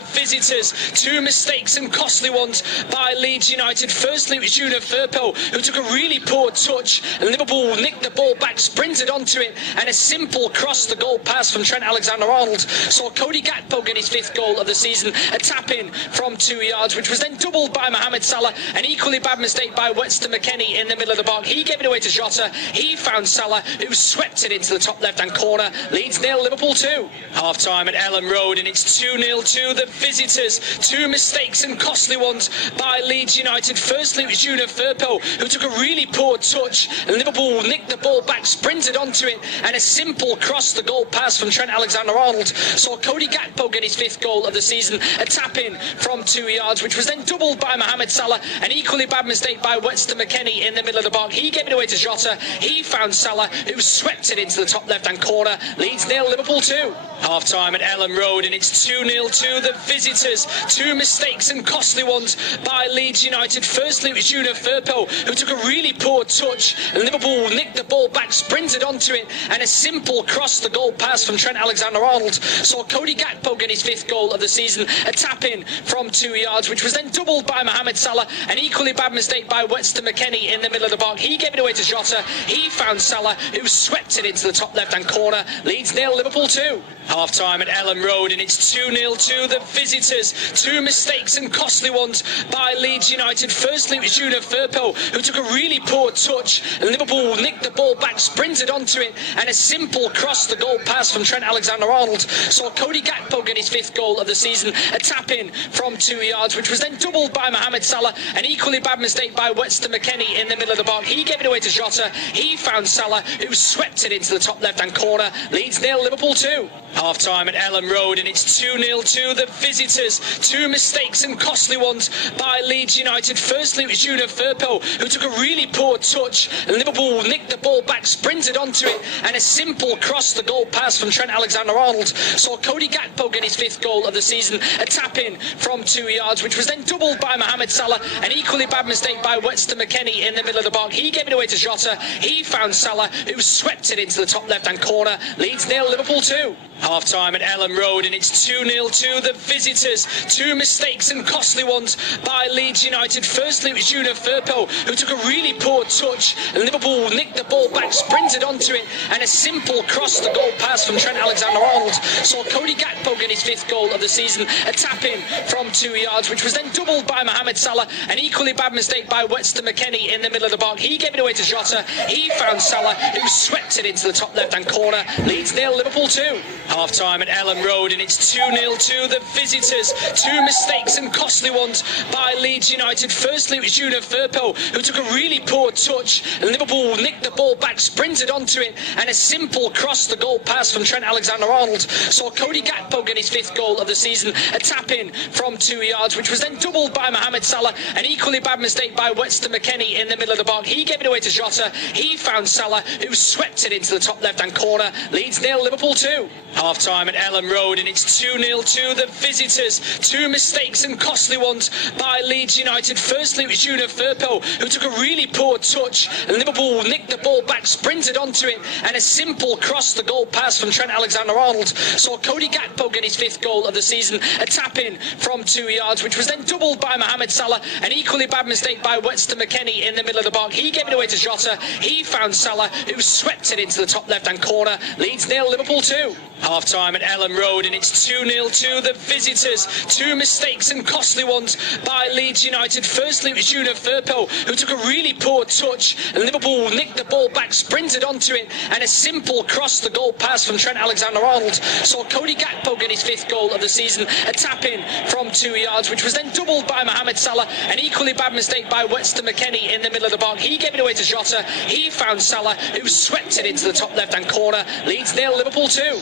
visitors. Two mistakes and costly ones by Leeds United. Firstly, it was Juna Firpo who took a really poor touch, and Liverpool nicked the ball back, sprinted onto it, and a simple cross the goal pass from Trent Alexander-Arnold saw Cody Gakpo get his fifth goal of the season. A tap-in from 2 yards, which was then doubled by Mohamed Salah. An equally bad mistake by Weston McKennie in the middle of the box. He gave it away to Jota. He found Salah, who swept it into the top left-hand corner. Leeds 0, Liverpool 2. Half-time at Ellen Road, and it's 2-0 to the visitors. Two mistakes and costly ones by Leeds United. Firstly, it was Juna Firpo who took a really poor touch, and Liverpool nicked the ball back, sprinted onto it, and a simple cross the goal pass from Trent Alexander-Arnold saw Cody Gakpo get his fifth goal of the season. A tap-in from 2 yards, which was then doubled by Mohamed Salah. An equally bad mistake by Weston McKennie in the middle of the box. He gave it away to Jota. He found Salah, who swept it into the top left-hand corner. Leeds 0, Liverpool 2. Half-time at Ellen Road, and it's 2-0 to the visitors. Two mistakes and costly ones by Leeds United. Firstly, it was Juna Firpo who took a really poor touch, and Liverpool nicked the ball back, sprinted onto it, and a simple cross the goal pass from Trent Alexander-Arnold saw Cody Gakpo get his fifth goal of the season. A tap-in from 2 yards, which was then doubled by Mohamed Salah. An equally bad mistake by Weston McKennie in the middle of the box. He gave it away to Jota. He found Salah, who swept it into the top left-hand corner. Leeds 0, Liverpool 2. Half-time at Ellen Road, and it's 2-0 to the visitors. Two mistakes and costly ones by Leeds United. Firstly, it was Juna Firpo who took a really poor touch, and Liverpool nicked the ball back, sprinted onto it, and a simple cross the goal pass from Trent Alexander-Arnold saw Cody Gakpo get his fifth goal of the season. A tap-in from 2 yards, which was then doubled by Mohamed Salah. An equally bad mistake by Weston McKennie in the middle of the box. He gave it away to Jota. He found Salah, who swept it into the top left-hand corner. Leeds 0, Liverpool 2. Half-time at Ellen Road, and it's 2-0 to the visitors. Two mistakes and costly ones by Leeds United. Firstly, it was Juna Firpo who took a really poor touch, and Liverpool nicked the ball back, sprinted onto it, and a simple cross the goal pass from Trent Alexander-Arnold saw Cody Gakpo get his fifth goal of the season. A tap-in from 2 yards, which was then doubled by Mohamed Salah. An equally bad mistake by Weston McKennie in the middle of the box. He gave it away to Jota. He found Salah, who swept it into the top left-hand corner. Leeds 0, Liverpool 2. Half-time at Ellen Road, and it's 2-0 to the visitors. Two mistakes and costly ones by Leeds United. Firstly, it was Juna Firpo who took a really poor touch, and Liverpool nicked the ball back, sprinted onto it, and a simple cross the goal pass from Trent Alexander-Arnold saw Cody Gakpo Gakpo getting his 5th goal of the season. A tap-in from 2 yards, which was then doubled by Mohamed Salah. An equally bad mistake by Weston McKennie in the middle of the box. He gave it away to Jota. He found Salah, who swept it into the top left-hand corner. Leeds 0, Liverpool 2. Half-time at Ellen Road, and it's 2-0 to the visitors. 2 mistakes and costly ones by Leeds United. Firstly, it was Junior Firpo, who took a really poor touch. Liverpool nicked the ball back, sprinted onto it, and a simple cross-the-goal pass from Trent Alexander-Arnold saw Cody Gakpo get his 5th goal of the season. A tap-in from 2 yards, which was then doubled by Mohamed Salah. An equally bad mistake by Weston McKennie in the middle of the box. He gave it away to Jota. He found Salah, who swept it into the top left-hand corner. Leeds 0, Liverpool 2. Half-time at Ellen Road, and it's 2-0 to the visitors. 2 mistakes and costly ones by Leeds United. Firstly, it was Junior Firpo, who took a really poor touch. Liverpool nicked the ball back, sprinted onto it, and a simple cross-the-goal pass from Trent Alexander-Arnold saw Cody Gakpo get his 5th goal of the season. A tap-in from 2 yards, which was then doubled by Mohamed Salah. An equally bad mistake by Weston McKennie in the middle of the box. He gave it away to Jota. He found Salah, who swept it into the top left-hand corner. Leeds 0, Liverpool 2. Half-time at Ellen Road, and it's 2-0 to the visitors. 2 mistakes and costly ones by Leeds United. Firstly, it was Junior Firpo, who took a really poor touch. Liverpool nicked the ball back, sprinted onto it, and a simple cross-the-goal pass from Trent Alexander-Arnold saw Cody Gakpo get his 5th goal of the season. A tap-in from 2 yards, which was then doubled by Mohamed Salah. An equally bad mistake by Weston McKennie in the middle of the box. He gave it away to Jota. He found Salah, who swept it into the top left-hand corner. Leeds 0, Liverpool 2.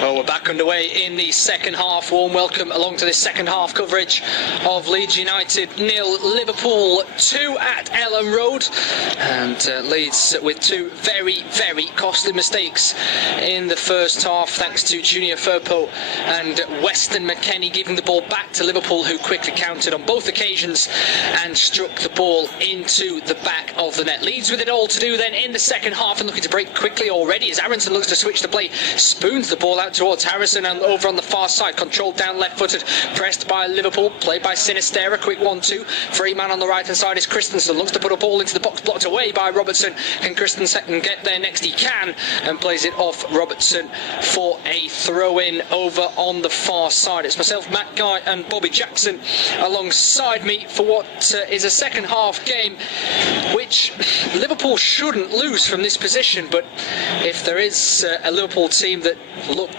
Well, we're back underway in the second half. Warm welcome along to this second half coverage of Leeds United 0, Liverpool 2 at Ellen Road. And Leeds with 2 very, very costly mistakes in the first half, thanks to Junior Firpo and Weston McKennie giving the ball back to Liverpool, who quickly countered on both occasions and struck the ball into the back of the net. Leeds with it all to do then in the second half, and looking to break quickly already as Aronson looks to switch the play, spoons the ball out towards Harrison, and over on the far side, controlled down left-footed, pressed by Liverpool, played by Sinistera, quick 1-2, free man on the right-hand side is Christensen, looks to put a ball into the box, blocked away by Robertson. Can Christensen get there next? He can, and plays it off Robertson for a throw-in over on the far side. It's myself, Matt Guy and Bobby Jackson alongside me for what is a second half game which Liverpool shouldn't lose from this position, but if there is a Liverpool team that look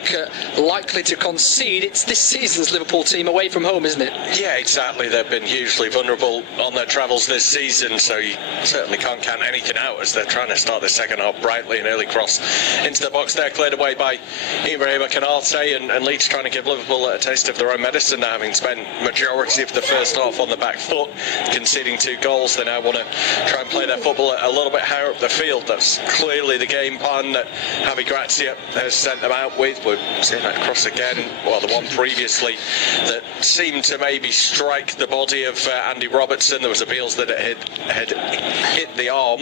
likely to concede, it's this season's Liverpool team away from home, isn't it? Yeah, exactly. They've been hugely vulnerable on their travels this season, so you certainly can't count anything out as they're trying to start the second half brightly. An early cross into the box there, cleared away by Ibrahim Konate, and Leeds trying to give Liverpool a taste of their own medicine now, having spent majority of the first half on the back foot, conceding 2 goals. They now want to try and play their football a little bit higher up the field. That's clearly the game plan that Javi Gracia has sent them out with. We're seeing that cross again, well, the one previously that seemed to maybe strike the body of Andy Robertson. There was appeals that it had hit the arm.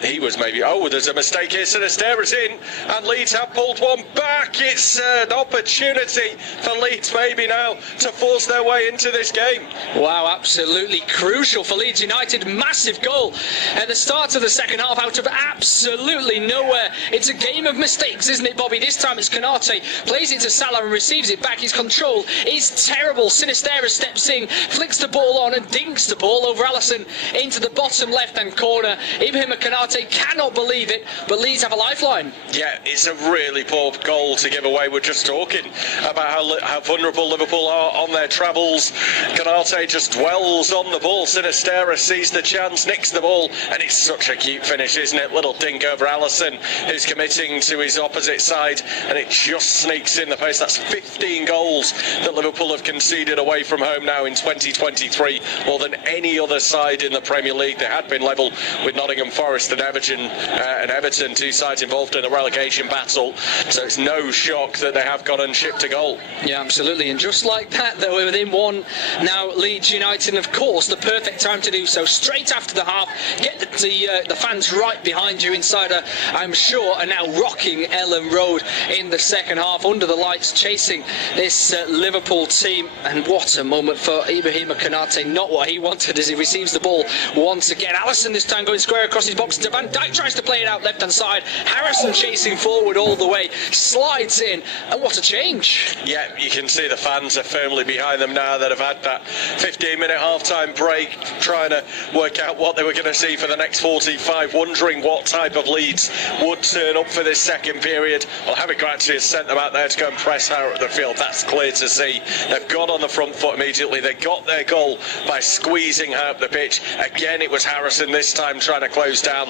He was maybe, there's a mistake here. Sinistera's in, and Leeds have pulled one back. It's an opportunity for Leeds maybe now to force their way into this game. Wow, absolutely crucial for Leeds United. Massive goal at the start of the second half out of absolutely nowhere. It's a game of mistakes, isn't it, Bobby? This time it's Konate, plays it to Salah and receives it back. His control is terrible. Sinistera steps in, flicks the ball on and dinks the ball over Alisson into the bottom left-hand corner. Ibrahim Konate cannot believe it, but Leeds have a lifeline. Yeah, it's a really poor goal to give away. We're just talking about how vulnerable Liverpool are on their travels. Konate just dwells on the ball. Sinistera sees the chance, nicks the ball, and it's such a cute finish, isn't it? Little dink over Alisson, who's committing to his opposite side, and it just sneaks in the post. That's 15 goals that Liverpool have conceded away from home now in 2023, more than any other side in the Premier League. They had been level with Nottingham Forest and Everton, 2 sides involved in a relegation battle, so it's no shock that they have gone and shipped a goal. Yeah, absolutely, and just like that, though, we're within 1 now, Leeds United, and of course the perfect time to do so. Straight after the half, get the fans right behind you inside I'm sure, are now rocking Ellen Road in the second half under the lights, chasing this Liverpool team. And what a moment for Ibrahima Konate. Not what he wanted as he receives the ball once again. Alisson this time going square across his box to Van Dijk, tries to play it out left hand side. Harrison chasing forward all the way, slides in, and what a change. Yeah, you can see the fans are firmly behind them now that have had that 15-minute half-time break, trying to work out what they were going to see for the next 45, wondering what type of Leeds would turn up for this second period. Well, Javi Gracia has sent them out there to go and press hard at the field. That's clear to see. They've got on the front foot immediately. They got their goal by squeezing out the pitch. Again, it was Harrison this time trying to close down,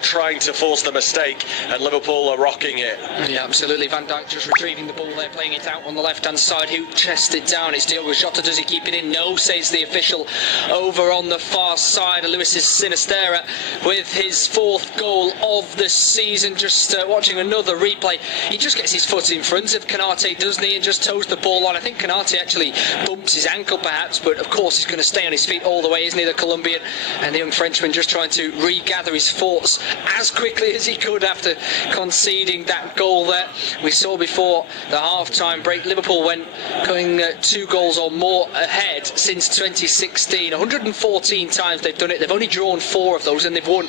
trying to force the mistake, and Liverpool are rocking it. Yeah, absolutely. Van Dijk just retrieving the ball there, playing it out on the left-hand side. Who chested down? It's Diogo Jota. Does he keep it in? No, says the official. Over on the far side, Luis Sinisterra with his fourth goal of the season. Just watching another replay. He just gets his foot in front of Konate, doesn't he, and just toes the ball on. I think Konate actually bumps his ankle perhaps, but of course he's going to stay on his feet all the way, isn't he, the Colombian? And the young Frenchman just trying to regather his thoughts as quickly as he could after conceding that goal there. We saw before the half-time break, Liverpool went going 2 goals or more ahead since 2016. 114 times they've done it. They've only drawn 4 of those, and they've won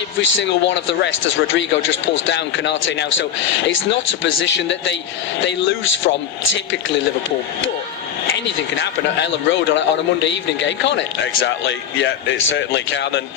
every single one of the rest as Rodrigo just pulls down Konate now. So it's not a position that they lose from, typically, Liverpool. But anything can happen at Ellen Road on a Monday evening game, can't it? Exactly, yeah, it certainly can, and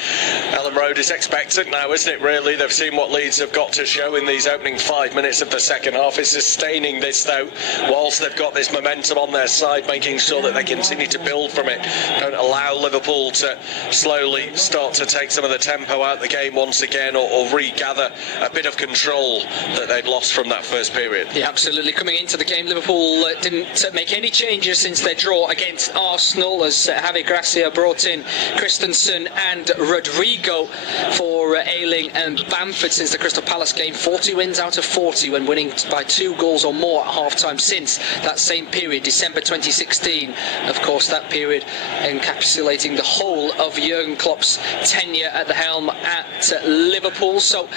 Ellen Road is expectant now, isn't it, really? They've seen what Leeds have got to show in these opening 5 minutes of the second half. Is sustaining this, though, whilst they've got this momentum on their side, making sure that they continue to build from it. Don't allow Liverpool to slowly start to take some of the tempo out of the game once again, or regather a bit of control that they'd lost from that first period. Yeah, absolutely. Coming into the game, Liverpool didn't make any changes since their draw against Arsenal, as Javi Gracia brought in Christensen and Rodrigo for Ayling and Bamford since the Crystal Palace game. 40 wins out of 40 when winning by 2 goals or more at half-time since that same period, December 2016. Of course, that period encapsulating the whole of Jurgen Klopp's tenure at the helm at Liverpool. So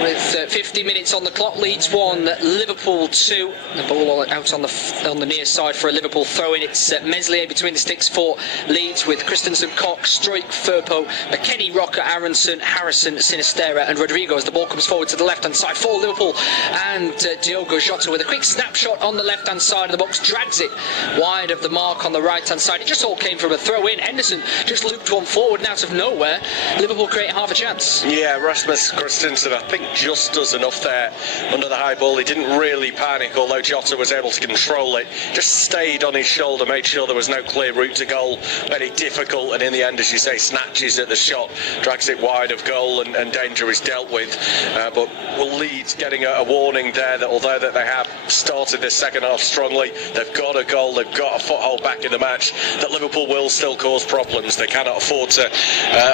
with 50 minutes on the clock, Leeds 1, Liverpool 2. The ball out on the near side for a Liverpool throw-in. It's Meslier between the sticks for Leeds with Christensen, Cox, Struijk, Firpo, McKennie, Rocker, Aronson, Harrison, Sinisterra and Rodrigo as the ball comes forward to the left-hand side for Liverpool. And Diogo Jota with a quick snapshot on the left-hand side of the box, drags it wide of the mark on the right-hand side. It just all came from a throw-in. Henderson just looped one forward, and out of nowhere, Liverpool create half a chance. Yeah, Rasmus Christensen, I think, just does enough there under the high ball. He didn't really panic, although Jota was able to control it. Just stayed on his shoulder, made sure there was no clear route to goal. Very difficult, and in the end, as you say, snatches at the shot, drags it wide of goal, and danger is dealt with. But Leeds getting a warning there that although that they have started this second half strongly, they've got a goal, they've got a foothold back in the match, that Liverpool will still cause problems. They cannot afford to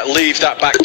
leave that back